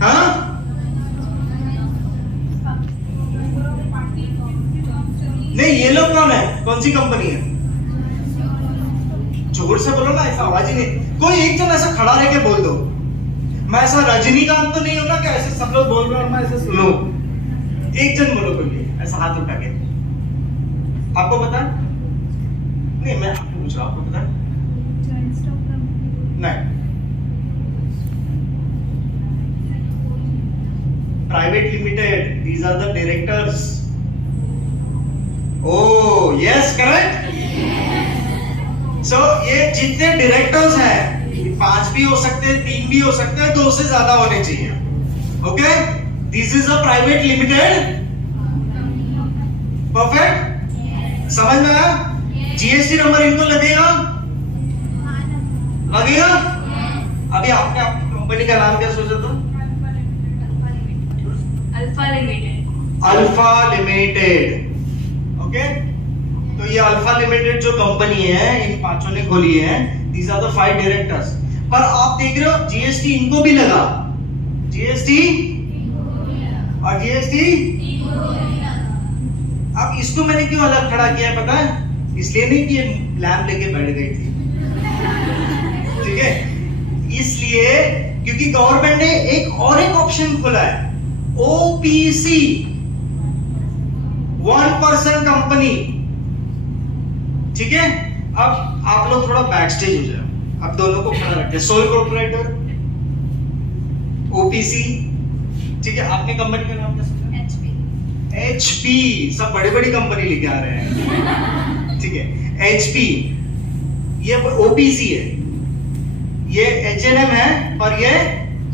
हाँ, नहीं, ये लोग कौन है? कौन सी कंपनी है? जोर से बोलो ना, ऐसा आवाज ही नहीं। कोई एक जन ऐसा खड़ा रह के बोल दो। मैं ऐसा रजनीकांत तो नहीं होगा कि ऐसे सब लोग बोल रहे हैं और मैं ऐसे सुनो। एक जन बोलो कोई भी, ऐसा हाथ उठा के। आपको पता है? नहीं, मैं आपको पूछ रहा हूं, आपको पता है? नहीं। Private limited, these are the directors. Oh yes, correct. So ये जितने डायरेक्टर्स हैं, 5 भी हो सकते हैं, 3 भी हो सकते हैं, 2 से ज्यादा होने चाहिए। Okay, this is a private limited. Perfect, समझ में आया? जीएसटी नंबर इनको लगेगा? लगेगा? अभी आपने आपकी कंपनी का नाम क्या सोचा था? Alpha limited. Alpha limited. Okay, तो ये अल्फा लिमिटेड जो कंपनी है, इन 5 ने खोली है। These are the 5 directors। पर आप देख रहे हो जीएसटी इनको भी लगा, जीएसटी और जीएसटी। अब इसको मैंने क्यों अलग खड़ा किया है पता है? इसलिए नहीं कि ये लैम्प लेके बैठ गई थी, ठीक है? इसलिए क्योंकि गवर्नमेंट ने एक ऑप्शन खोला है, ओपीसी, 1% कंपनी, ठीक है? अब आप लोग थोड़ा बैक स्टेज हो जाओ, अब दोनों को खड़ा रखते हैं। सोल प्रोप्राइटर, ओपीसी, ठीक है? आपने कंपनी का नाम क्या सोचा? HP। सब बड़ी बड़ी कंपनी लेके आ रहे हैं, ठीक है? HP, ये ओपीसी है, ये H&M है, और ये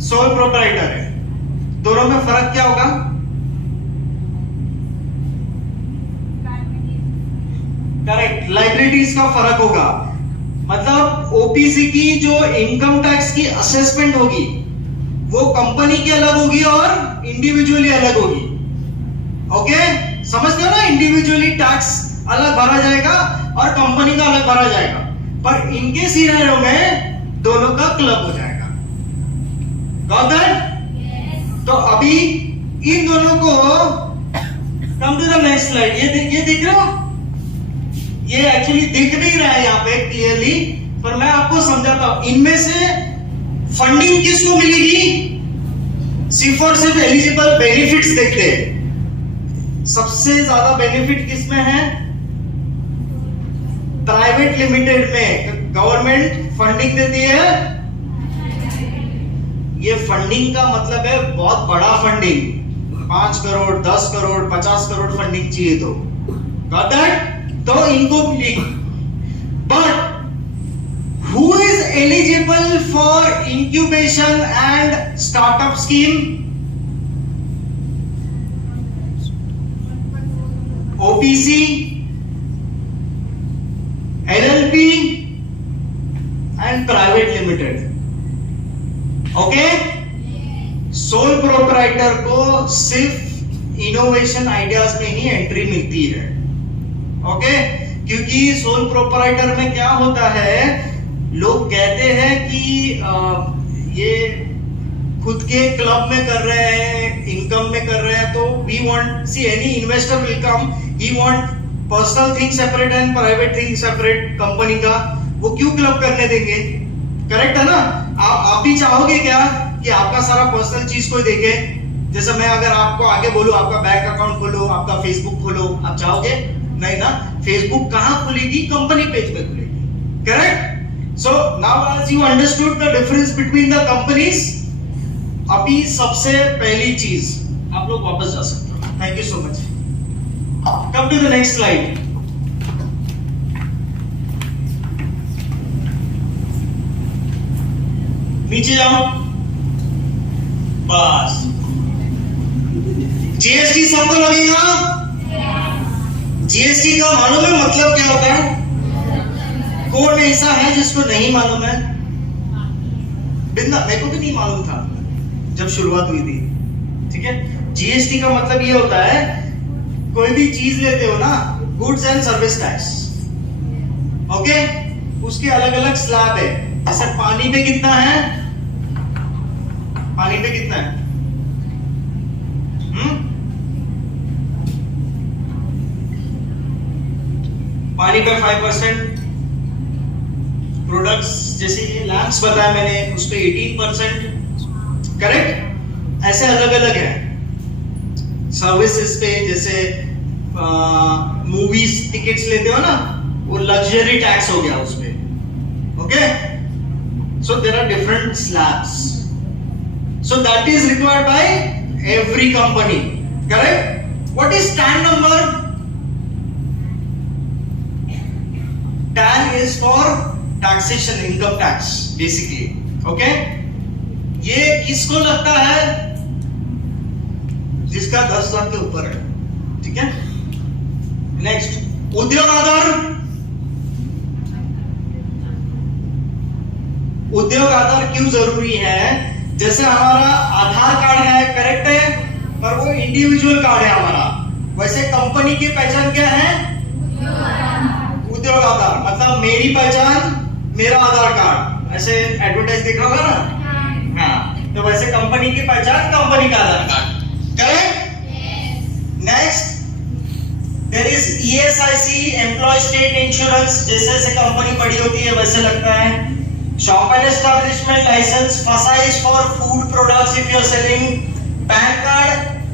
सोल प्रोप्राइटर है। दोनों में फर्क क्या होगा? करेक्ट, लाइबिलिटीज का फर्क होगा। मतलब ओपीसी की जो इनकम टैक्स की असेसमेंट होगी वो कंपनी की अलग होगी और इंडिविजुअली अलग होगी। ओके, समझते हो ना? इंडिविजुअली टैक्स अलग भरा जाएगा और कंपनी का अलग भरा जाएगा, पर इनके सिनेरियो में दोनों का क्लब हो जाएगा। Got that? तो अभी इन दोनों को, come to the next slide. ये दिख रहा हो? ये एक्चुअली दिख नहीं रहा है यहाँ पे क्लियरली, पर मैं आपको समझाता हूं। इनमें से फंडिंग किसको मिलेगी? सिर्फ और सिर्फ एलिजिबल बेनिफिट्स देखते हैं। सबसे ज्यादा बेनिफिट किसमें है? प्राइवेट लिमिटेड में। गवर्नमेंट फंडिंग देती है। ये फंडिंग का मतलब है बहुत बड़ा फंडिंग, 5 करोड़ 10 करोड़ 50 करोड़ फंडिंग चाहिए तो गॉट दैट, तो इनको मिलेगी। But who is eligible for incubation and startup scheme? OPC, LLP and private limited. Okay, sole proprietor को सिर्फ इनोवेशन आइडियाज में ही एंट्री मिलती है। ओके, क्योंकि सोल प्रोप्राइटर में क्या होता है, लोग कहते हैं कि ये खुद के क्लब में कर रहे हैं, इनकम में कर रहे हैं, तो we want, see any investor will come, he want personal thing separate and private thing separate company का, वो क्यों क्लब करने देंगे? करेक्ट है ना? आप भी चाहोगे क्या कि आपका सारा पर्सनल चीज कोई देखे? जैसे मैं अगर आपको आगे बोलूं आपका बैंक अकाउंट खोलो, आपका फेसबुक खोलो, आप चाहोगे? नहीं ना। फेसबुक कहां खुलेगी? कंपनी पेज पे खुलेगी। Correct? So now as you understood the difference between the companies, अभी सबसे पहली चीज आप लोग वापस जा सकते हो। Thank you so much. Come to the next slide. नीचे जाओ बस। जीएसटी सबको लगेगा? जीएसटी का मालूम है मतलब क्या होता है? कौन ऐसा है जिसको नहीं मालूम है? बिंदा, मेरे को भी नहीं मालूम था जब शुरुआत हुई थी। ठीक है, जीएसटी का मतलब ये होता है, कोई भी चीज लेते हो ना, goods and service tax, okay, उसके अलग अलग स्लैब है। जैसे पानी पे कितना है? पानी पे कितना है? पानी पे 5%, प्रोडक्ट्स जैसे ये लैंप्स बताया मैंने, उस पे 18%। करेक्ट? ऐसे अलग अलग है। सर्विसेज पे जैसे मूवीज टिकट्स लेते हो ना, वो लग्जरी टैक्स हो गया उस पे। Okay, so there are different slabs, so that is required by every company. Correct? What is TAN number? TAN is for taxation, income tax basically. ओके, ये किसको लगता है? जिसका 10 लाख के ऊपर है। ठीक है, नेक्स्ट, उद्योग आधार। उद्योग आधार क्यों जरूरी है? जैसे हमारा आधार कार्ड है, करेक्ट है, पर वो इंडिविजुअल कार्ड है हमारा, वैसे कंपनी की पहचान क्या है? उद्योग आधार। मतलब मेरी पहचान मेरा आधार कार्ड, ऐसे एडवर्टाइज देखा होगा ना? हाँ, तो वैसे कंपनी की पहचान कंपनी का Aadhaar card. Correct? Next, there is ESIC, employ state insurance. जैसे जैसे कंपनी बड़ी होती है वैसे लगता है। Shop and establishment licence. FASA is for food products if you are selling. PAN card,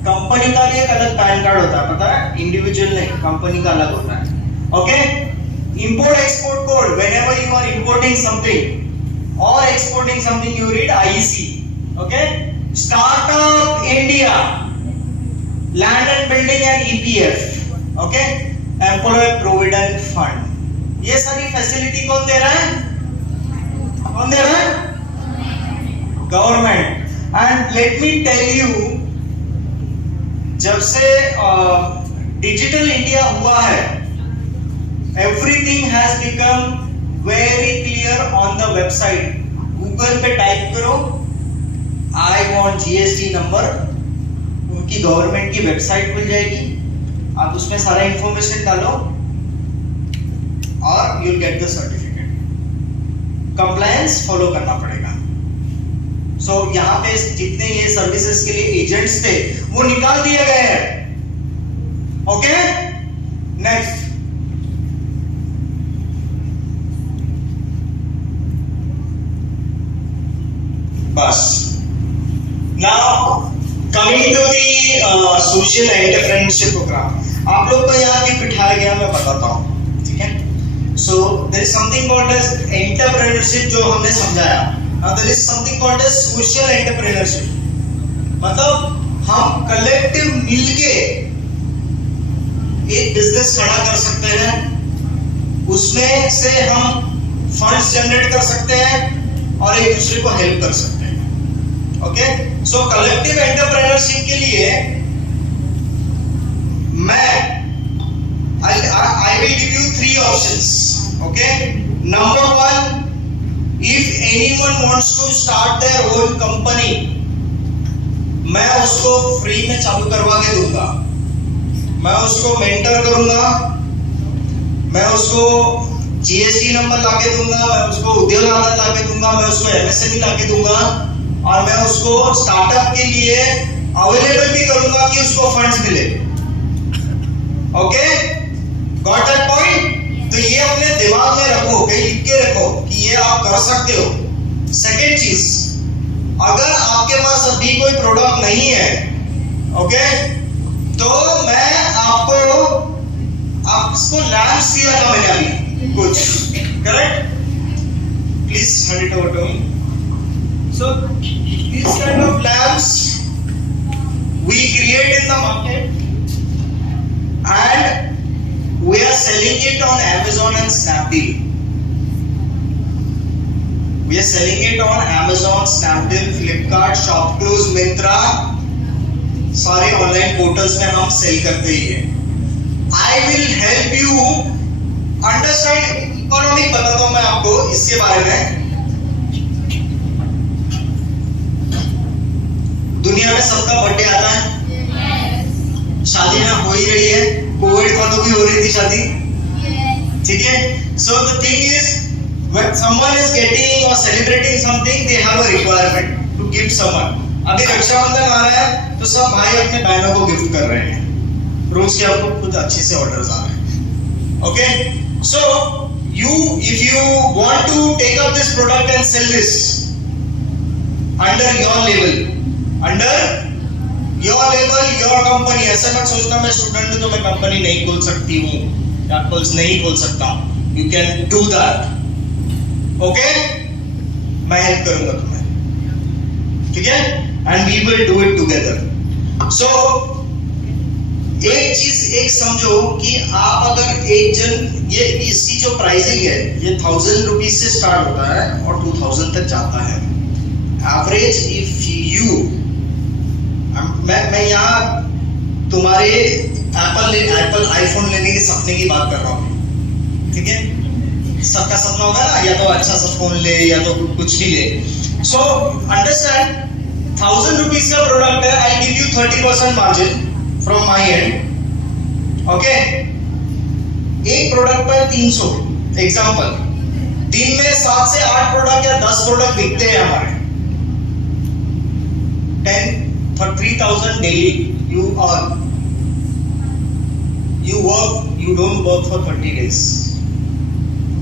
company का भी एक अलग पैन कार्ड होता है, पता है? इंडिविजुअल नहीं, कंपनी का अलग होता है। Okay, import export code, whenever you are importing something or exporting something, you read IEC. Okay, Startup India, Land and Building and EPF. Okay, Employee Provident Fund. ये सारी फैसिलिटी कौन दे रहा है? कौन दे रहा है? Government. And let me tell you, जब से डिजिटल इंडिया हुआ है, everything has become very clear on the website. Google पे टाइप करो I want GST number, उनकी गवर्नमेंट की वेबसाइट खुल जाएगी, आप उसमें सारा इंफॉर्मेशन डालो और you'll get the certificate. Compliance follow करना पड़ेगा। So यहाँ पे जितने ये सर्विसेज के लिए एजेंट्स थे वो निकाल दिए गए हैं। ओके, नेक्स्ट, बस. Now coming to the social entrepreneurship program. आप लोग को यहाँ भी बिठाया गया, मैं बताता हूँ, ठीक है? So there is something called as entrepreneurship जो हमने समझाया. Now there is something called as social entrepreneurship. मतलब हम कलेक्टिव मिलके एक बिजनेस खड़ा कर सकते हैं, उसमें से हम फंड्स जनरेट कर सकते हैं और एक दूसरे को हेल्प कर सकते हैं. ओके, सो कलेक्टिव एंटरप्रेन्योरशिप के लिए मैं I will give you 3 options. Okay, number 1, if anyone wants to start their own company, मैं उसको फ्री में चालू करवा के दूंगा. मैं उसको मेंटर करूंगा, मैं उसको जीएसटी नंबर लाके दूंगा, मैं उसको उद्योग आधार लाके दूंगा, मैं उसको एमएसएमई लाके दूंगा और मैं उसको स्टार्टअप के लिए अवेलेबल भी करूंगा कि उसको फंड्स मिले. Okay, got that point? तो ये अपने दिमाग में रखो, कहीं लिख के रखो कि ये आप कर सकते हो. सेकेंड चीज, अगर आपके पास अभी कोई प्रोडक्ट नहीं है, ओके, तो मैं आपको लैम्प्स दिया था मैंने अभी कुछ, correct? Please hand it over to me. So this kind of lamps we create in the market and we are selling it on Amazon and Snapdeal. We are selling it on Amazon, Snapdeal, Flipkart, Shopclose, Myntra, सारे online portals में हम cell करते ही हैं. I will help you understand economic. बताता हूं मैं आपको इसके बारे में. दुनिया में सबका बर्थडे आता है, शादी में हो ही रही है, कोविड में तो भी हो रही थी शादी, ठीक है? So the thing is, when someone is getting or celebrating something, they have a requirement to give someone. अभी रक्षाबंधन आ रहा है तो सब भाई अपने बहनों को गिफ्ट कर रहे हैं. रोज के आपको कुछ अच्छे से ऑर्डर्स आ रहे हैं. Okay, so if you want to take up this product and sell this under your label, your company. ऐसा मत सोचना मैं स्टूडेंट हूं तो मैं कंपनी नहीं खोल सकती हूँ या नहीं खोल सकता हूँ. You can do that. Okay, मैं हेल्प करूंगा तुम्हें, ठीक है? And we will do it together. So एक चीज एक समझो कि आप अगर एक जन, ये इसकी जो प्राइसिंग है ये 1000 रुपीज से स्टार्ट होता है और 2000 तक जाता है एवरेज. इफ यू, मैं यहाँ तुम्हारे एप्पल आईफोन लेने के सपने की बात कर रहा हूँ, ठीक है? सबका सपना होगा ना, या तो अच्छा सा फोन ले या तो कुछ भी ले. सो अंडरस्टैंड, 1000 रुपीज का प्रोडक्ट है, I give you 30% margin from my and. Okay, एक प्रोडक्ट पर 300. एग्जाम्पल, दिन में 7 से 8 प्रोडक्ट या 10 प्रोडक्ट बिकते हैं हमारे. 10 for 3000 daily you earn. You don't work for 30 days.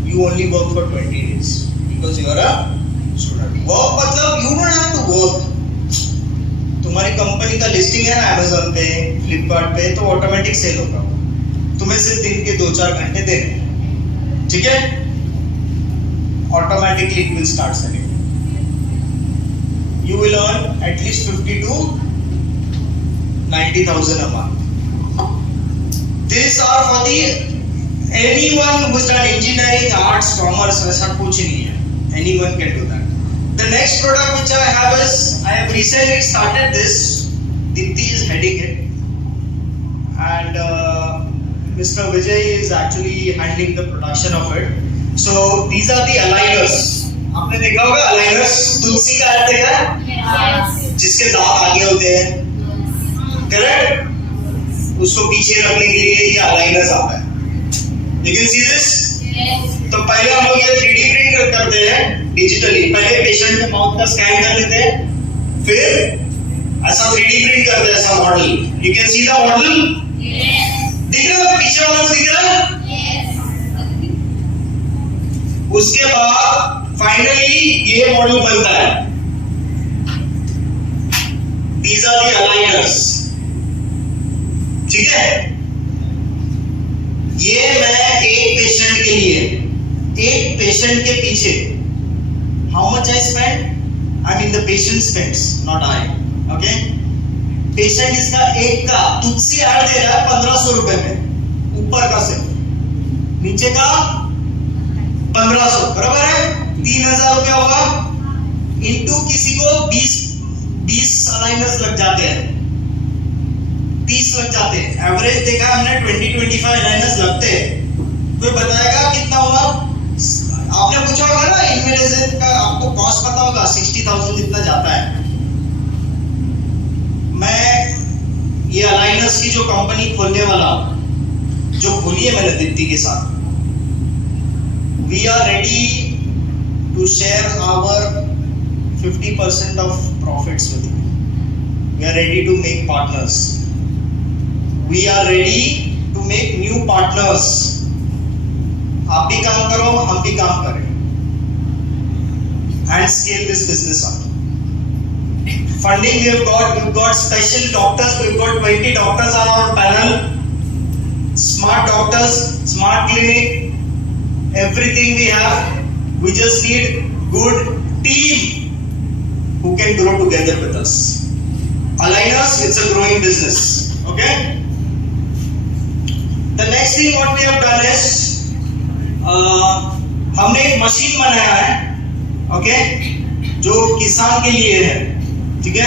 You only work for 20 days because you are a student. Work मतलब you don't have to work. तुम्हारी कंपनी का लिस्टिंग है ना Amazon पे, Flipkart पे, तो ऑटोमेटिक सेल होगा. तुम्हें सिर्फ दिन के 2-4 घंटे देने, ठीक है? Automatically it will start selling. You will earn at least 50 to 90,000 a month. These are for the anyone who's done engineering, arts, commerce, वैसा कुछ नहीं है. Anyone can do that. The next product which I have is, I have recently started this. Dipti is heading it, and Mr. Vijay is actually handling the production of it. So these are the aligners. आपने देखा होगा aligners, तुलसी का अर्थ देखा है? Yes. जिसके दांत आगे होते हैं, करेक्ट? उसको पीछे रखने के लिए ये aligners आता है. You can see this? Yes. तो पहले हम लोग ये 3D प्रिंट करते हैं डिजिटली. पहले पेशेंट के माउथ का स्कैन कर लेते हैं, फिर ऐसा 3D प्रिंट करते हैं ऐसा model. You can see the model. दिख रहा है पीछे वाला को, दिख रहा है? उसके बाद फाइनली ये मॉडल बनता है. These are the aligners. ठीक है? ये मैं एक पेशेंट के लिए, एक पेशेंट के पीछे how much I spend? I mean the patient spends, not I. Okay? Patient इसका एक का तुझसे ऐड दे रहा है 1500 रुपए में, ऊपर का सिर्फ, नीचे का 1500, बराबर है? 3000 रुपया होगा, इनटू किसी को 20 अलाइनर्स लग जाते हैं, 30 लग जाते हैं, एवरेज देखा हमने 20-25 अलाइनर्स लगते हैं। कोई बताएगा कितना होगा? आपने पूछा होगा ना, इनवेलेशन का आपको कॉस्ट पता होगा, 60,000 इतना जाता है। मैं ये अलाइनर्स की जो कंपनी खोलने वाला, जो खोली है मैंने दीप्ति के साथ, we are ready to share our 50% of profits with you. We are ready to make partners. We are ready to make new partners. आप भी काम करो, हम भी काम करें, and scale this business up. Funding we've got special doctors, we've got 20 doctors on our panel. Smart doctors, smart clinic, everything we have. We just need good team who can grow together with us. Aligners, it's a growing business. Okay? The next thing what we have done is, हमने एक machine बनाया है, okay, जो किसान के लिए है, ठीक है?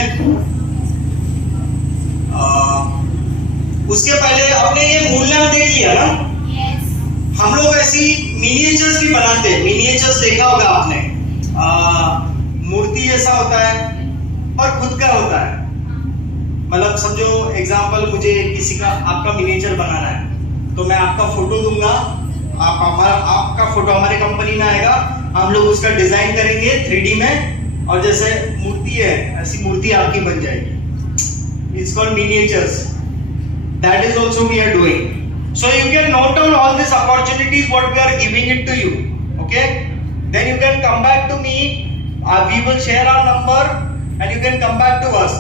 उसके पहले आपने ये मूल्यांकन देख लिया ना? Yes. हम लोग ऐसी मिनिएचर्स भी बनाते हैं, मिनिएचर्स देखा होगा आपने, मूर्ति जैसा होता है और खुद का होता है। मतलब समझो एग्जांपल, मुझे किसी का आपका मिनिएचर बनाना है, तो मैं आपका फोटो दूंगा, आपका फोटो हमारे कंपनी में आएगा, हम लोग उसका डिजाइन करेंगे 3D में, और जैसे मूर्ति है ऐसी मूर्ति आपकी बन जाएगी। It's called miniatures. That is also we are doing. So you can note down all this opportunities what we are giving it to you, okay? Then you can come back to me, we will share our number and you can come back to us.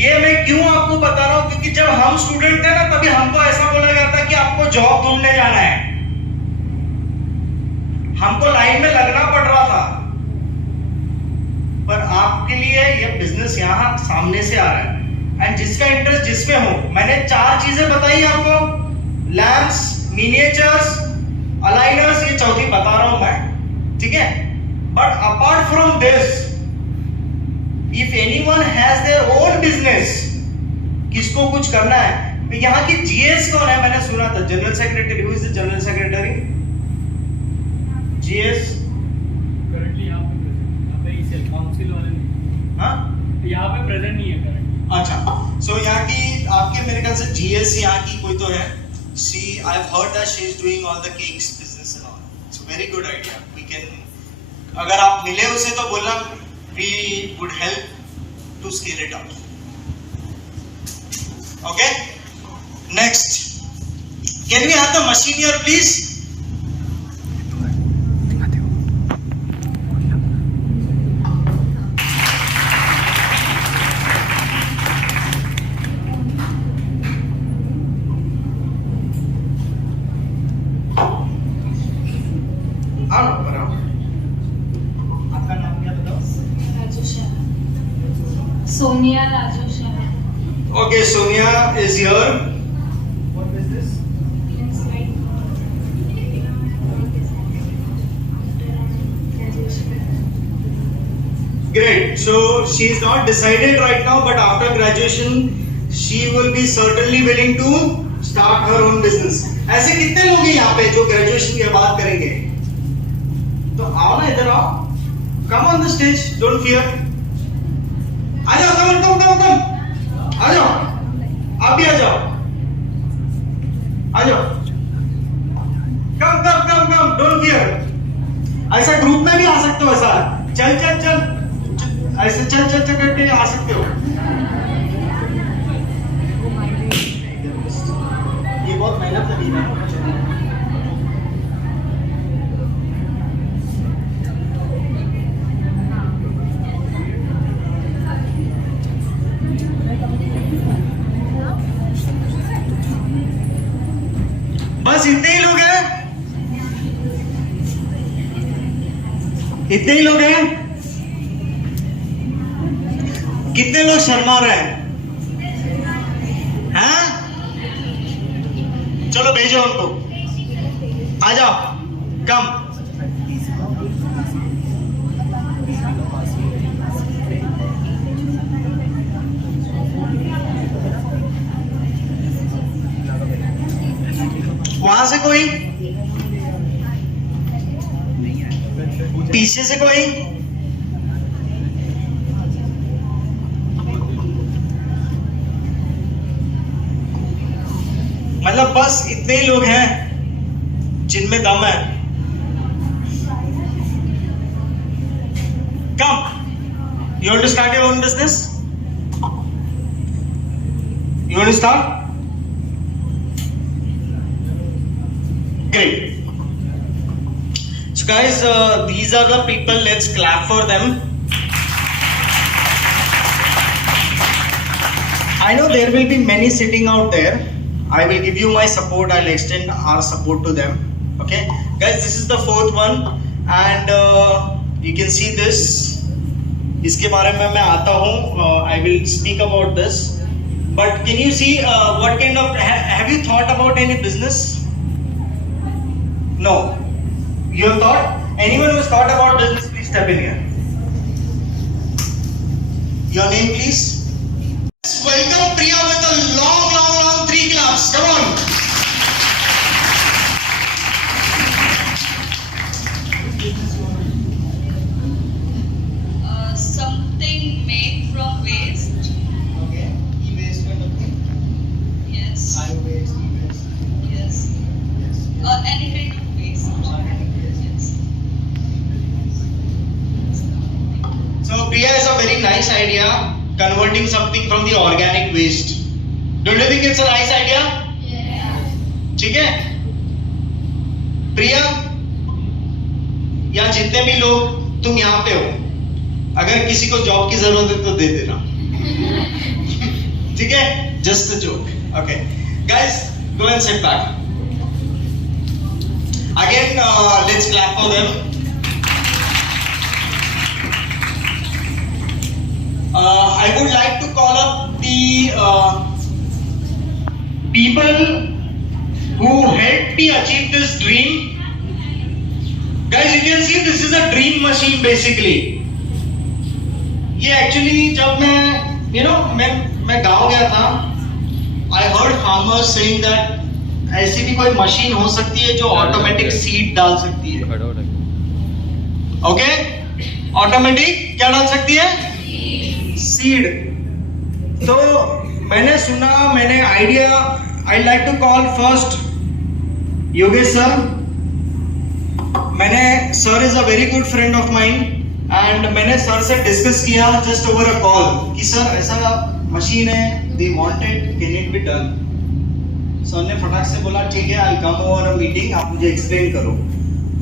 ये मैं क्यों आपको बता रहा हूँ, क्योंकि जब हम स्टूडेंट थे ना, तभी हमको ऐसा बोला गया था कि आपको जॉब ढूंढने जाना है, हमको लाइन में लगना पड़ रहा था, पर आपके लिए ये बिजनेस यहाँ सामने से आ रहा है, एंड जिसका इंटरेस्ट जिसमें हो, मैंने 4 चीजें बताई आपको, लैंप्स, मिनिएचर्स, अलाइनर्स, ये चौथी बता रहा हूं मैं, ठीक है? But apart from this, if anyone has their own business, किसको कुछ करना है, तो यहाँ की GS कौन है? मैंने सुना था general secretary. Who is the general secretary? GS currently यहाँ पे इस काउंसिल वाले नहीं, हाँ, यहाँ पे प्रेजेंट नहीं है करंटली। अच्छा, सो यहाँ की आपके मेरे ख्याल से GS यहाँ की कोई तो है। She, I've heard that she is doing all the cakes business and all. It's a very good idea. We can, अगर आप मिले उसे तो बोलना, we would help to scale it up. Okay? Next. Can we have the machine here, please? Sonia Raju Shah. Okay, Sonia is here. What is this? Great. So she is not decided right now, but after graduation, she will be certainly willing to start her own business. ऐसे कितने लोग हैं यहाँ पे जो graduation के बाद करेंगे? तो आओ ना, इधर आओ. Come on the stage. Don't fear. आ जाओ, come. आ जाओ. आप भी आ जाओ. आ जाओ. Come. Don't fear. ऐसा ग्रुप में भी आ सकते हो, ऐसा. चल. ऐसे चल करके आ सकते हो. ये बहुत मेहनत लगी ना. बस इतने ही लोग हैं? इतने ही लोग हैं? कितने लोग शर्मा रहे हैं? हाँ? चलो भेजो उनको, आ जाओ, कम। वहां से कोई, पीछे से कोई, मतलब बस इतने ही लोग हैं जिनमें दम है। कम, you want to start your own business? You want to start? Great. So guys, these are the people. Let's clap for them. I know there will be many sitting out there. I will give you my support. I'll extend our support to them. Okay, guys, this is the fourth one, and you can see this. इसके बारे में मैं आता हूँ. I will speak about this. But can you see what kind of have you thought about any business? No. You have thought? Anyone who has thought about business, please step in here. Your name, please. Welcome Priya with a long 3 claps. Come on. Something made from waste. Okay. E-waste kind of thing. Yes. I-waste, e-waste. Yes. Yes. Any kind of waste. Yes. So Priya has a very nice idea, converting something from the organic waste. Don't you think it's a nice idea? Yeah. ठीक है? प्रिया, यहाँ जितने भी लोग तुम यहाँ पे हो, अगर किसी को जॉब की जरूरत है तो दे देना. ठीक है? Just a joke. Okay, guys, go and sit back. Again, let's clap for them. I would like to call up the people who helped me achieve this dream. Guys, you can see this is a dream machine basically. ये actually जब मैं गाँव गया था, I heard farmers saying that ऐसी भी कोई machine हो सकती है जो ऑटोमेटिक सीड डाल सकती है. ओके, ऑटोमेटिक क्या डाल सकती है? सीड. तो मैंने सुना, मैंने idea, I like to call first Yogesh sir. मैंने, sir is a very good friend of mine, and मैंने सर से डिस्कस किया जस्ट ओवर अ कॉल कि सर ऐसा मशीन है, they wanted, can it be done? Sir ने फटाक से बोला ठीक है, आई कम ओवर अ मीटिंग, आप मुझे एक्सप्लेन करो.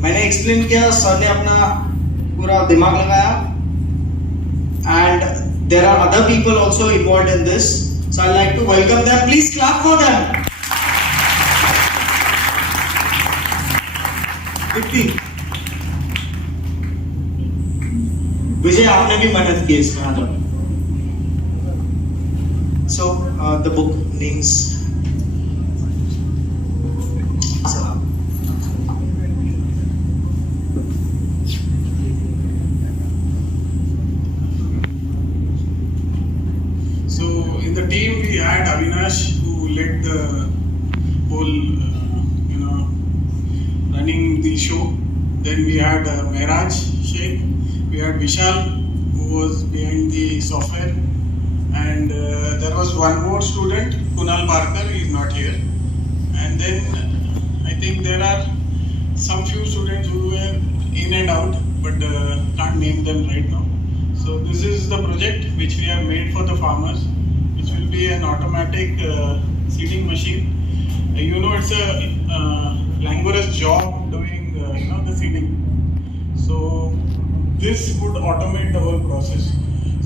मैंने एक्सप्लेन किया, सर ने अपना पूरा दिमाग लगाया, and there are other people also involved in this, so I'd like to welcome them. Please clap for them. Good. विजय, आपने भी मेहनत की इसमें, आ जाओ. So the book names. So in the team we had Avinash, who led the whole, running the show. Then we had Mehraj Sheikh, we had Vishal, who was behind the software, and there was one more student, Kunal Parker, he is not here. And then I think there are some few students who were in and out, but can't name them right now. So this is the project which we have made for the farmers, which will be an automatic seeding machine. It's a languorous job doing the seeding. So this would automate the whole process.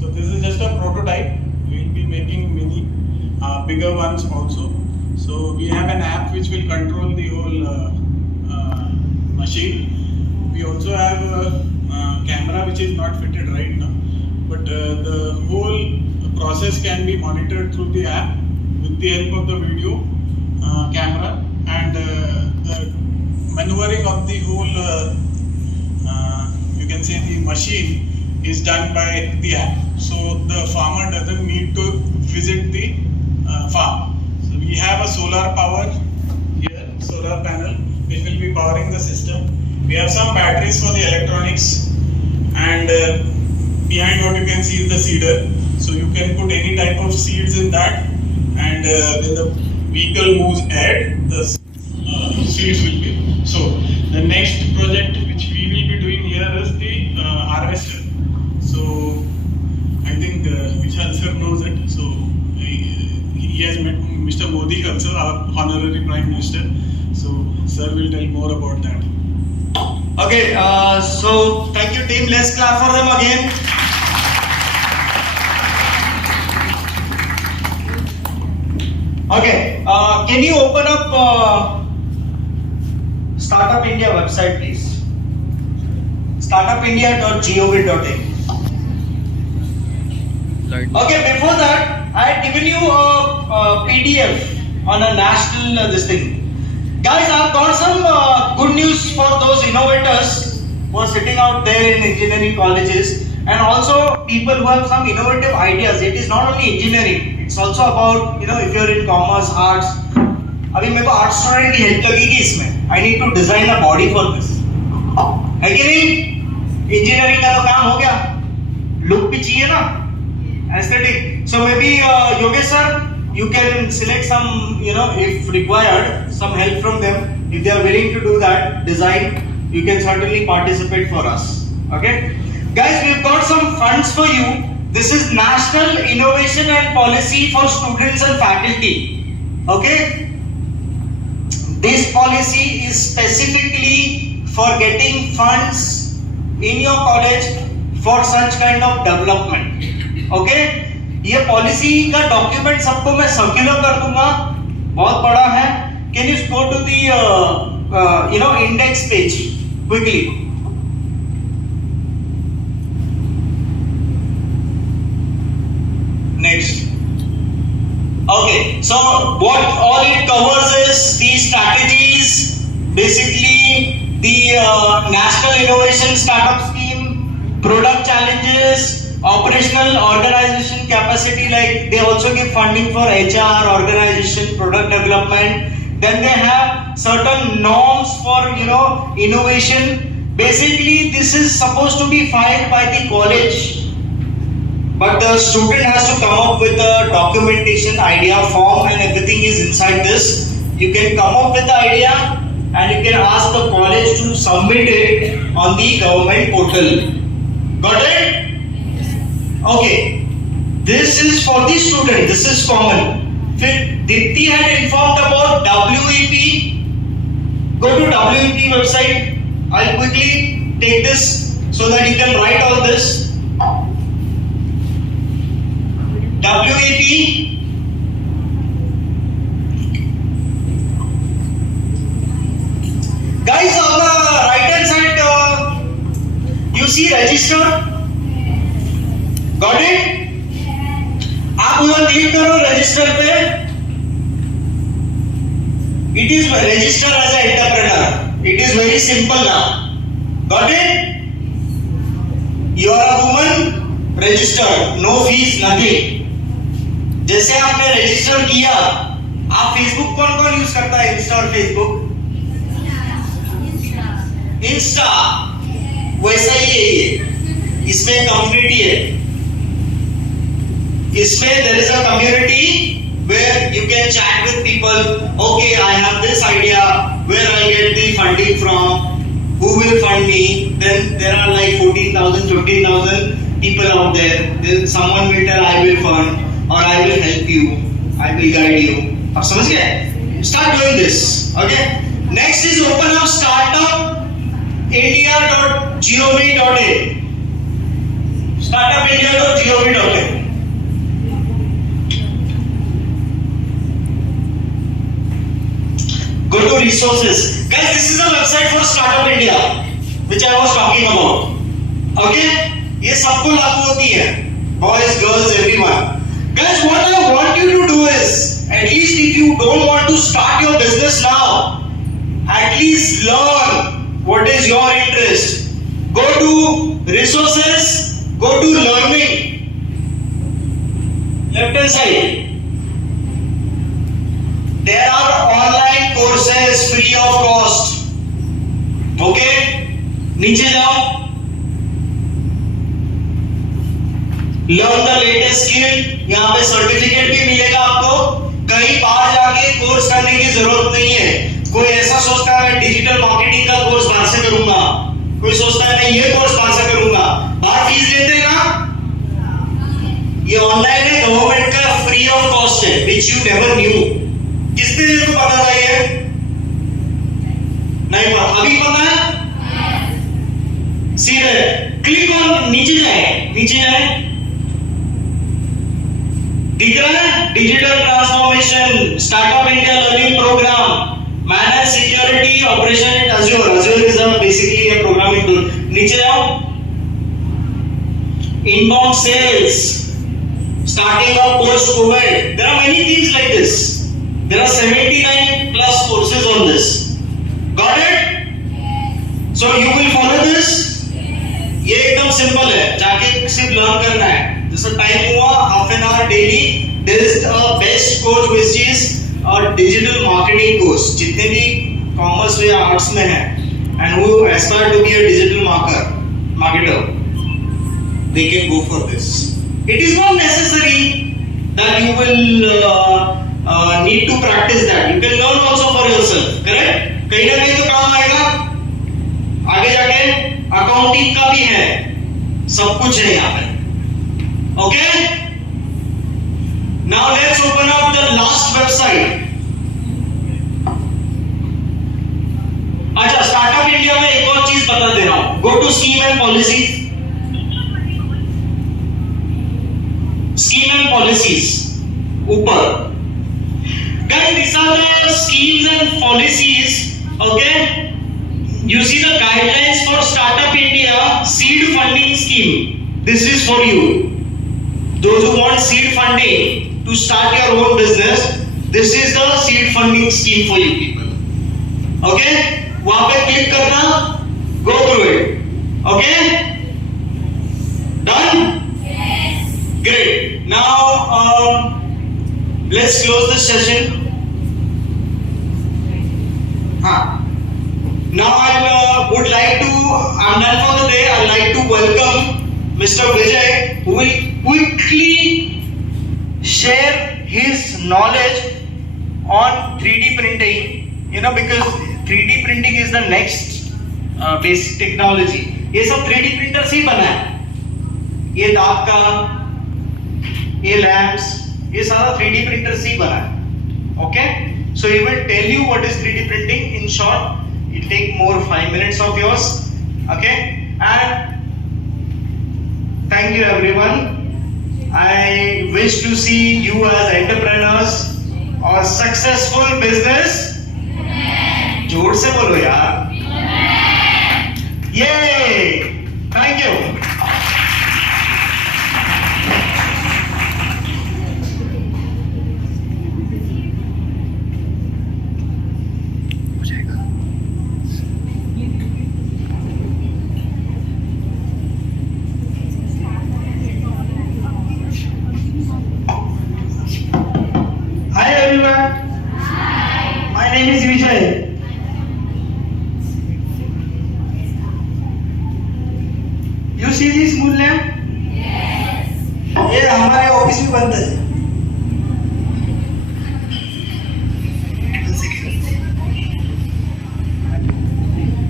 So this is just a prototype. We will be making many bigger ones also. So we have an app which will control the whole not fitted right now. But the whole process can be monitored through the app with the help of the video camera, and the maneuvering of the whole, you can say the machine is done by the app. So the farmer doesn't need to visit the farm. So we have a solar power here, solar panel, which will be powering the system. We have some batteries for the electronics, and behind what you can see is the seeder. So you can put any type of seeds in that, and when the vehicle moves ahead, the seeds will be. So the next project which we will be doing here is the harvester. So I think Vishal sir knows it. So he has met Mr. Modi also, our honorary Prime Minister. So sir will tell more about that. Okay, so thank you team. Let's clap for them again. Okay, can you open up Startup India website, please? Startupindia.gov.in. Okay, before that, I had given you a PDF on a national this thing. Guys, I've got some good news for those innovators who are sitting out there in engineering colleges, and also people who have some innovative ideas. It is not only engineering, it's also about, if you're in commerce, arts. अभी मेरे को art student की help लगेगी इसमें. I need to design a body for this. है कि नहीं? Engineering का तो काम हो गया. लुक भी चाहिए ना? Aesthetic. So maybe Yogesh sir, you can select some, if required, some help from them. If they are willing to do that design, you can certainly participate for us. Okay, guys, we've got some funds for you. This is National Innovation and Policy for Students and Faculty. Okay, this policy is specifically for getting funds in your college for such kind of development. Okay, ये policy का document सबको मैं circular कर दूंगा, बहुत बड़ा है. Can you go to the index page quickly. Next. Okay, so what all it covers is the strategies, basically the National Innovation Startup Scheme, product challenges, operational organization capacity, like they also give funding for HR, organization, product development. Then they have certain norms for innovation. Basically this is supposed to be filed by the college, but the student has to come up with a documentation, idea form, and everything is inside this. You can come up with the idea and you can ask the college to submit it on the government portal. Got it? Okay, this is for the student, this is common. Dipti had informed about WEP. Go to WEP website. I'll quickly take this so that you can write all this. WEP. Guys, on the right hand side, you see register. Got it? आप उधर click करो register पे. It is register as an entrepreneur. It is very simple now. Got it? You are a woman, register. No fees, nothing. जैसे आपने register किया, आप Facebook कौन use करता है? इंस्टा और फेसबुक. इंस्टा वैसा ही है ये. इसमें कम्युनिटी है. इसमें there is a community where you can chat with people. Okay, I have this idea. Where I get the funding from? Who will fund me? Then there are like 14,000, 15,000 people out there. Then someone will tell I will fund or I will help you. I will guide you. आप समझ गए? Start doing this. Okay. Next is open up startupindia.gov.in. Startupindia.gov.in. Go to resources. Guys, this is a website for Startup India, which I was talking about. Okay? ये सबको लागू होती है, boys girls everyone. Guys, what I want you to do is, at least if you don't want to start your business now, at least learn what is your interest. Go to resources, go to learning. Left hand side. There are online courses free of cost. Okay? नीचे जाओ. Learn the latest skill. यहाँ पे certificate भी मिलेगा आपको. कहीं बाहर जाके कोर्स करने की जरूरत नहीं है. कोई ऐसा सोचता है मैं डिजिटल मार्केटिंग का कोर्स बाहर से करूंगा, कोई सोचता है मैं ये कोर्स बाहर से करूंगा. बाहर फीस लेते हैं ना. ये ऑनलाइन है, गवर्नमेंट का फ्री ऑफ कॉस्ट है, which you never knew. किसने इसको पता था ये? नहीं पता. अभी पता है? सीधे क्लिक ऑन. नीचे जाए. दिख रहा है? Digital transformation, startup India learning programme, manage security operation in Azure. Azure is basically a programming tool. नीचे आओ. Inbound sales, starting up post COVID. There are many things like this. There are 79 plus courses on this. Got it? Yes. So you will follow this? Yes. ये एकदम simple है, जाके सिर्फ learn करना है. जैसा टाइम हुआ, half an hour daily. There is a best course which is a digital marketing course. जितने भी कॉमर्स या आर्ट्स में है and who aspire to be a digital marketer, they can go for this. It is not necessary that you will need to practice that. You can learn also for yourself. Correct? कहीं ना कहीं तो काम आएगा. आगे जाके accounting का भी है, सब कुछ है यहाँ पे. Okay? Now let's open up the last website. अच्छा, स्टार्टअप इंडिया में एक और चीज बता दे रहा हूं. Go to scheme and policies. Scheme and policies. ऊपर. Guys, these are the schemes and policies. Okay? You see the guidelines for Startup India seed funding scheme. This is for you. Those who want seed funding to start your own business, this is the seed funding scheme for you people. Okay? वहां पे click करना, go through it. Okay? Done? Yes. Great. Now let's close this session. Now I would like to, I'm done for the day. I'd like to welcome Mr. Vijay, who will quickly share his knowledge on 3D printing. You know, because 3D printing is the next basic technology. ये सब 3D printer से ही बना है. ये दाग का, ये lamps, ये सारा 3D printer से ही बना है. Okay? So he will tell you what is 3D printing in short. It'll take more 5 minutes of yours. Okay? And thank you everyone. I wish to see you as entrepreneurs or successful business. जोर से बोलो यार. Yay! Thank you. Hi everyone. Hi. My name is Vijay. You see this moon lamp? Yes. ये हमारे office में बनता है.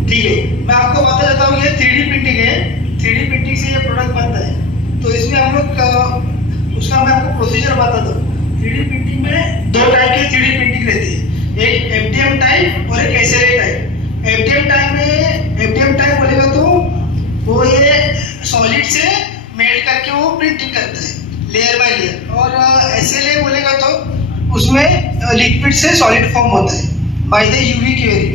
ठीक है, मैं आपको बता देता हूँ. ये 3D प्रिंटिंग है. 3D प्रिंटिंग से ये प्रोडक्ट बनता है. तो इसमें हम लोग उसका मैं आपको प्रोसीजर बताता हूँ. 3D प्रिंटिंग में दो टाइप की 3D प्रिंटिंग रहती है. एक FDM टाइप और एक SLA टाइप. FDM टाइप बोलेगा तो वो ये सॉलिड से मेल्ट करके वो प्रिंटिंग करता है लेयर बाय लेयर. और SLA बोलेगा तो उसमें लिक्विड से सॉलिड फॉर्म होता है बाय द UV क्यूरिंग.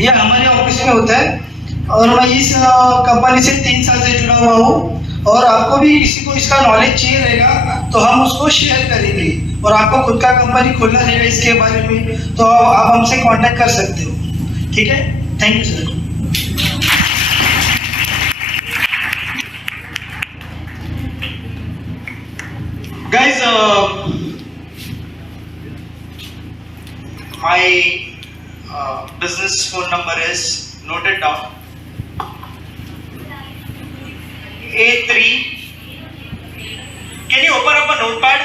ये हमारे ऑफिस में होता है और मैं इस कंपनी से 3 साल से जुड़ा हुआ हूँ और आपको भी किसी को इसका नॉलेज चाहिए रहेगा तो हम उसको शेयर करेंगे, और आपको खुद का कंपनी खोलना रहेगा इसके बारे में तो आप हमसे कांटेक्ट कर सकते हो, ठीक है। Thank you sir. Guys, my business phone number is noted down. 83. Can you open up a notepad?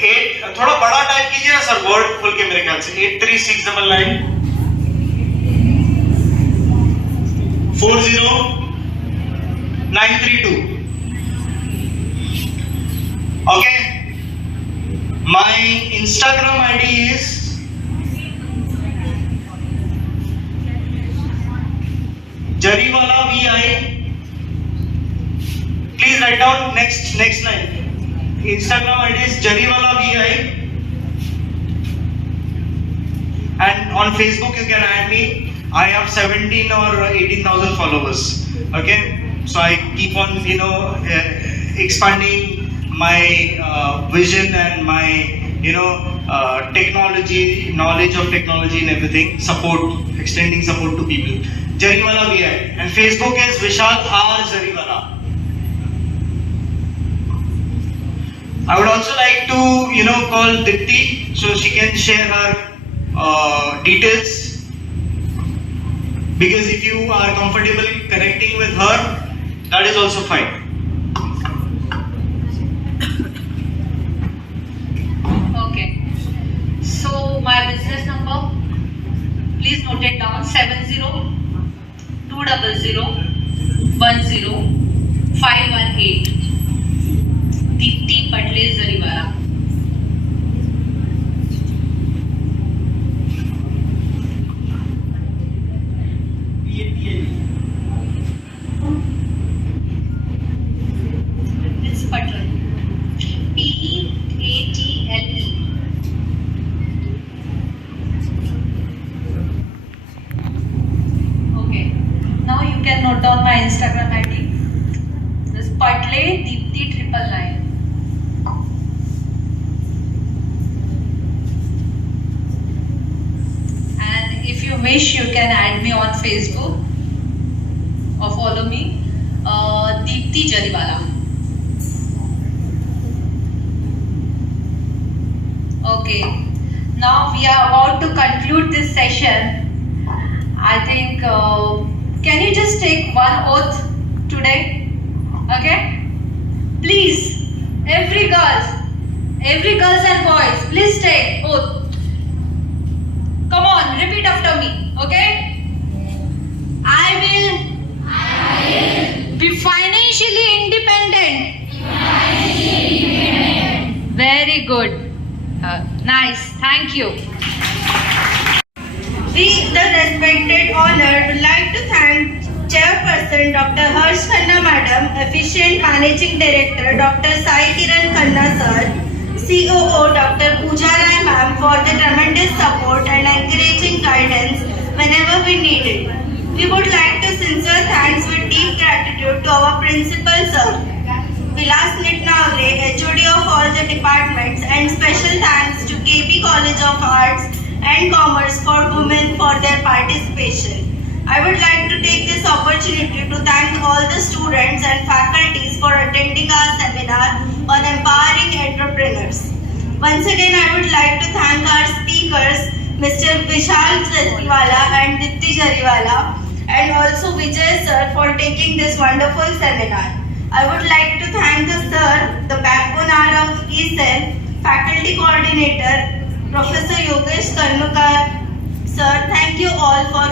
8. थोड़ा बड़ा टाइप कीजिए ना सर, वर्ड खोल के मेरे ख्याल से। 83699 40932. Okay. My Instagram ID is Jariwala VI. Please write down next line. Instagram ID is Jariwala VI. And on Facebook you can add me. I have 17 or 18,000 followers. Okay, so I keep on, expanding my vision and my, technology, knowledge of technology and everything. Extending support to people. Jariwala VI, and Facebook is Vishal R Jariwala. I would also like to, call Dipti so she can share her details. Because if you are comfortable connecting with her, that is also fine. Okay. So my business number, please note it down: 70-200-10-518. Deepti Patle Jariwala. It's Patle. P-E-A-T-L-E. Okay. Now you can note down my Instagram ID. This Patle Deepti 999. And if you wish, you can add me on Facebook or follow me, Deepti Jariwala. Okay, now we are about to conclude this session. I think, can you just take one oath today? Okay? Please, every girls and boys, please take oath. Come on, repeat after me, okay? I will be financially independent. Very good. Nice. Thank you. We, the respected honored, would like to thank Chairperson Dr. Harsh Khanna Madam, Efficient Managing Director Dr. Sai Kiran Khanna Sir, COO Dr. Pooja Rai Ma'am for the tremendous support and encouraging guidance whenever we need it. We would like to sincere thanks with deep gratitude to our Principal Sir, Vilas Nitnavle, HOD of all the departments, and special thanks to KB College of Arts and Commerce for Women for their participation. I would like to take this opportunity to thank all the students and faculties for attending our seminar on empowering entrepreneurs. Once again, I would like to thank our speakers, Mr. Vishal Jariwala and Deepti Jariwala, and also Vijay Sir for taking this wonderful seminar. I would like to thank the Sir, the backbone of ESL, Faculty Coordinator, Professor Yogesh Karnukar. Sir, thank you all for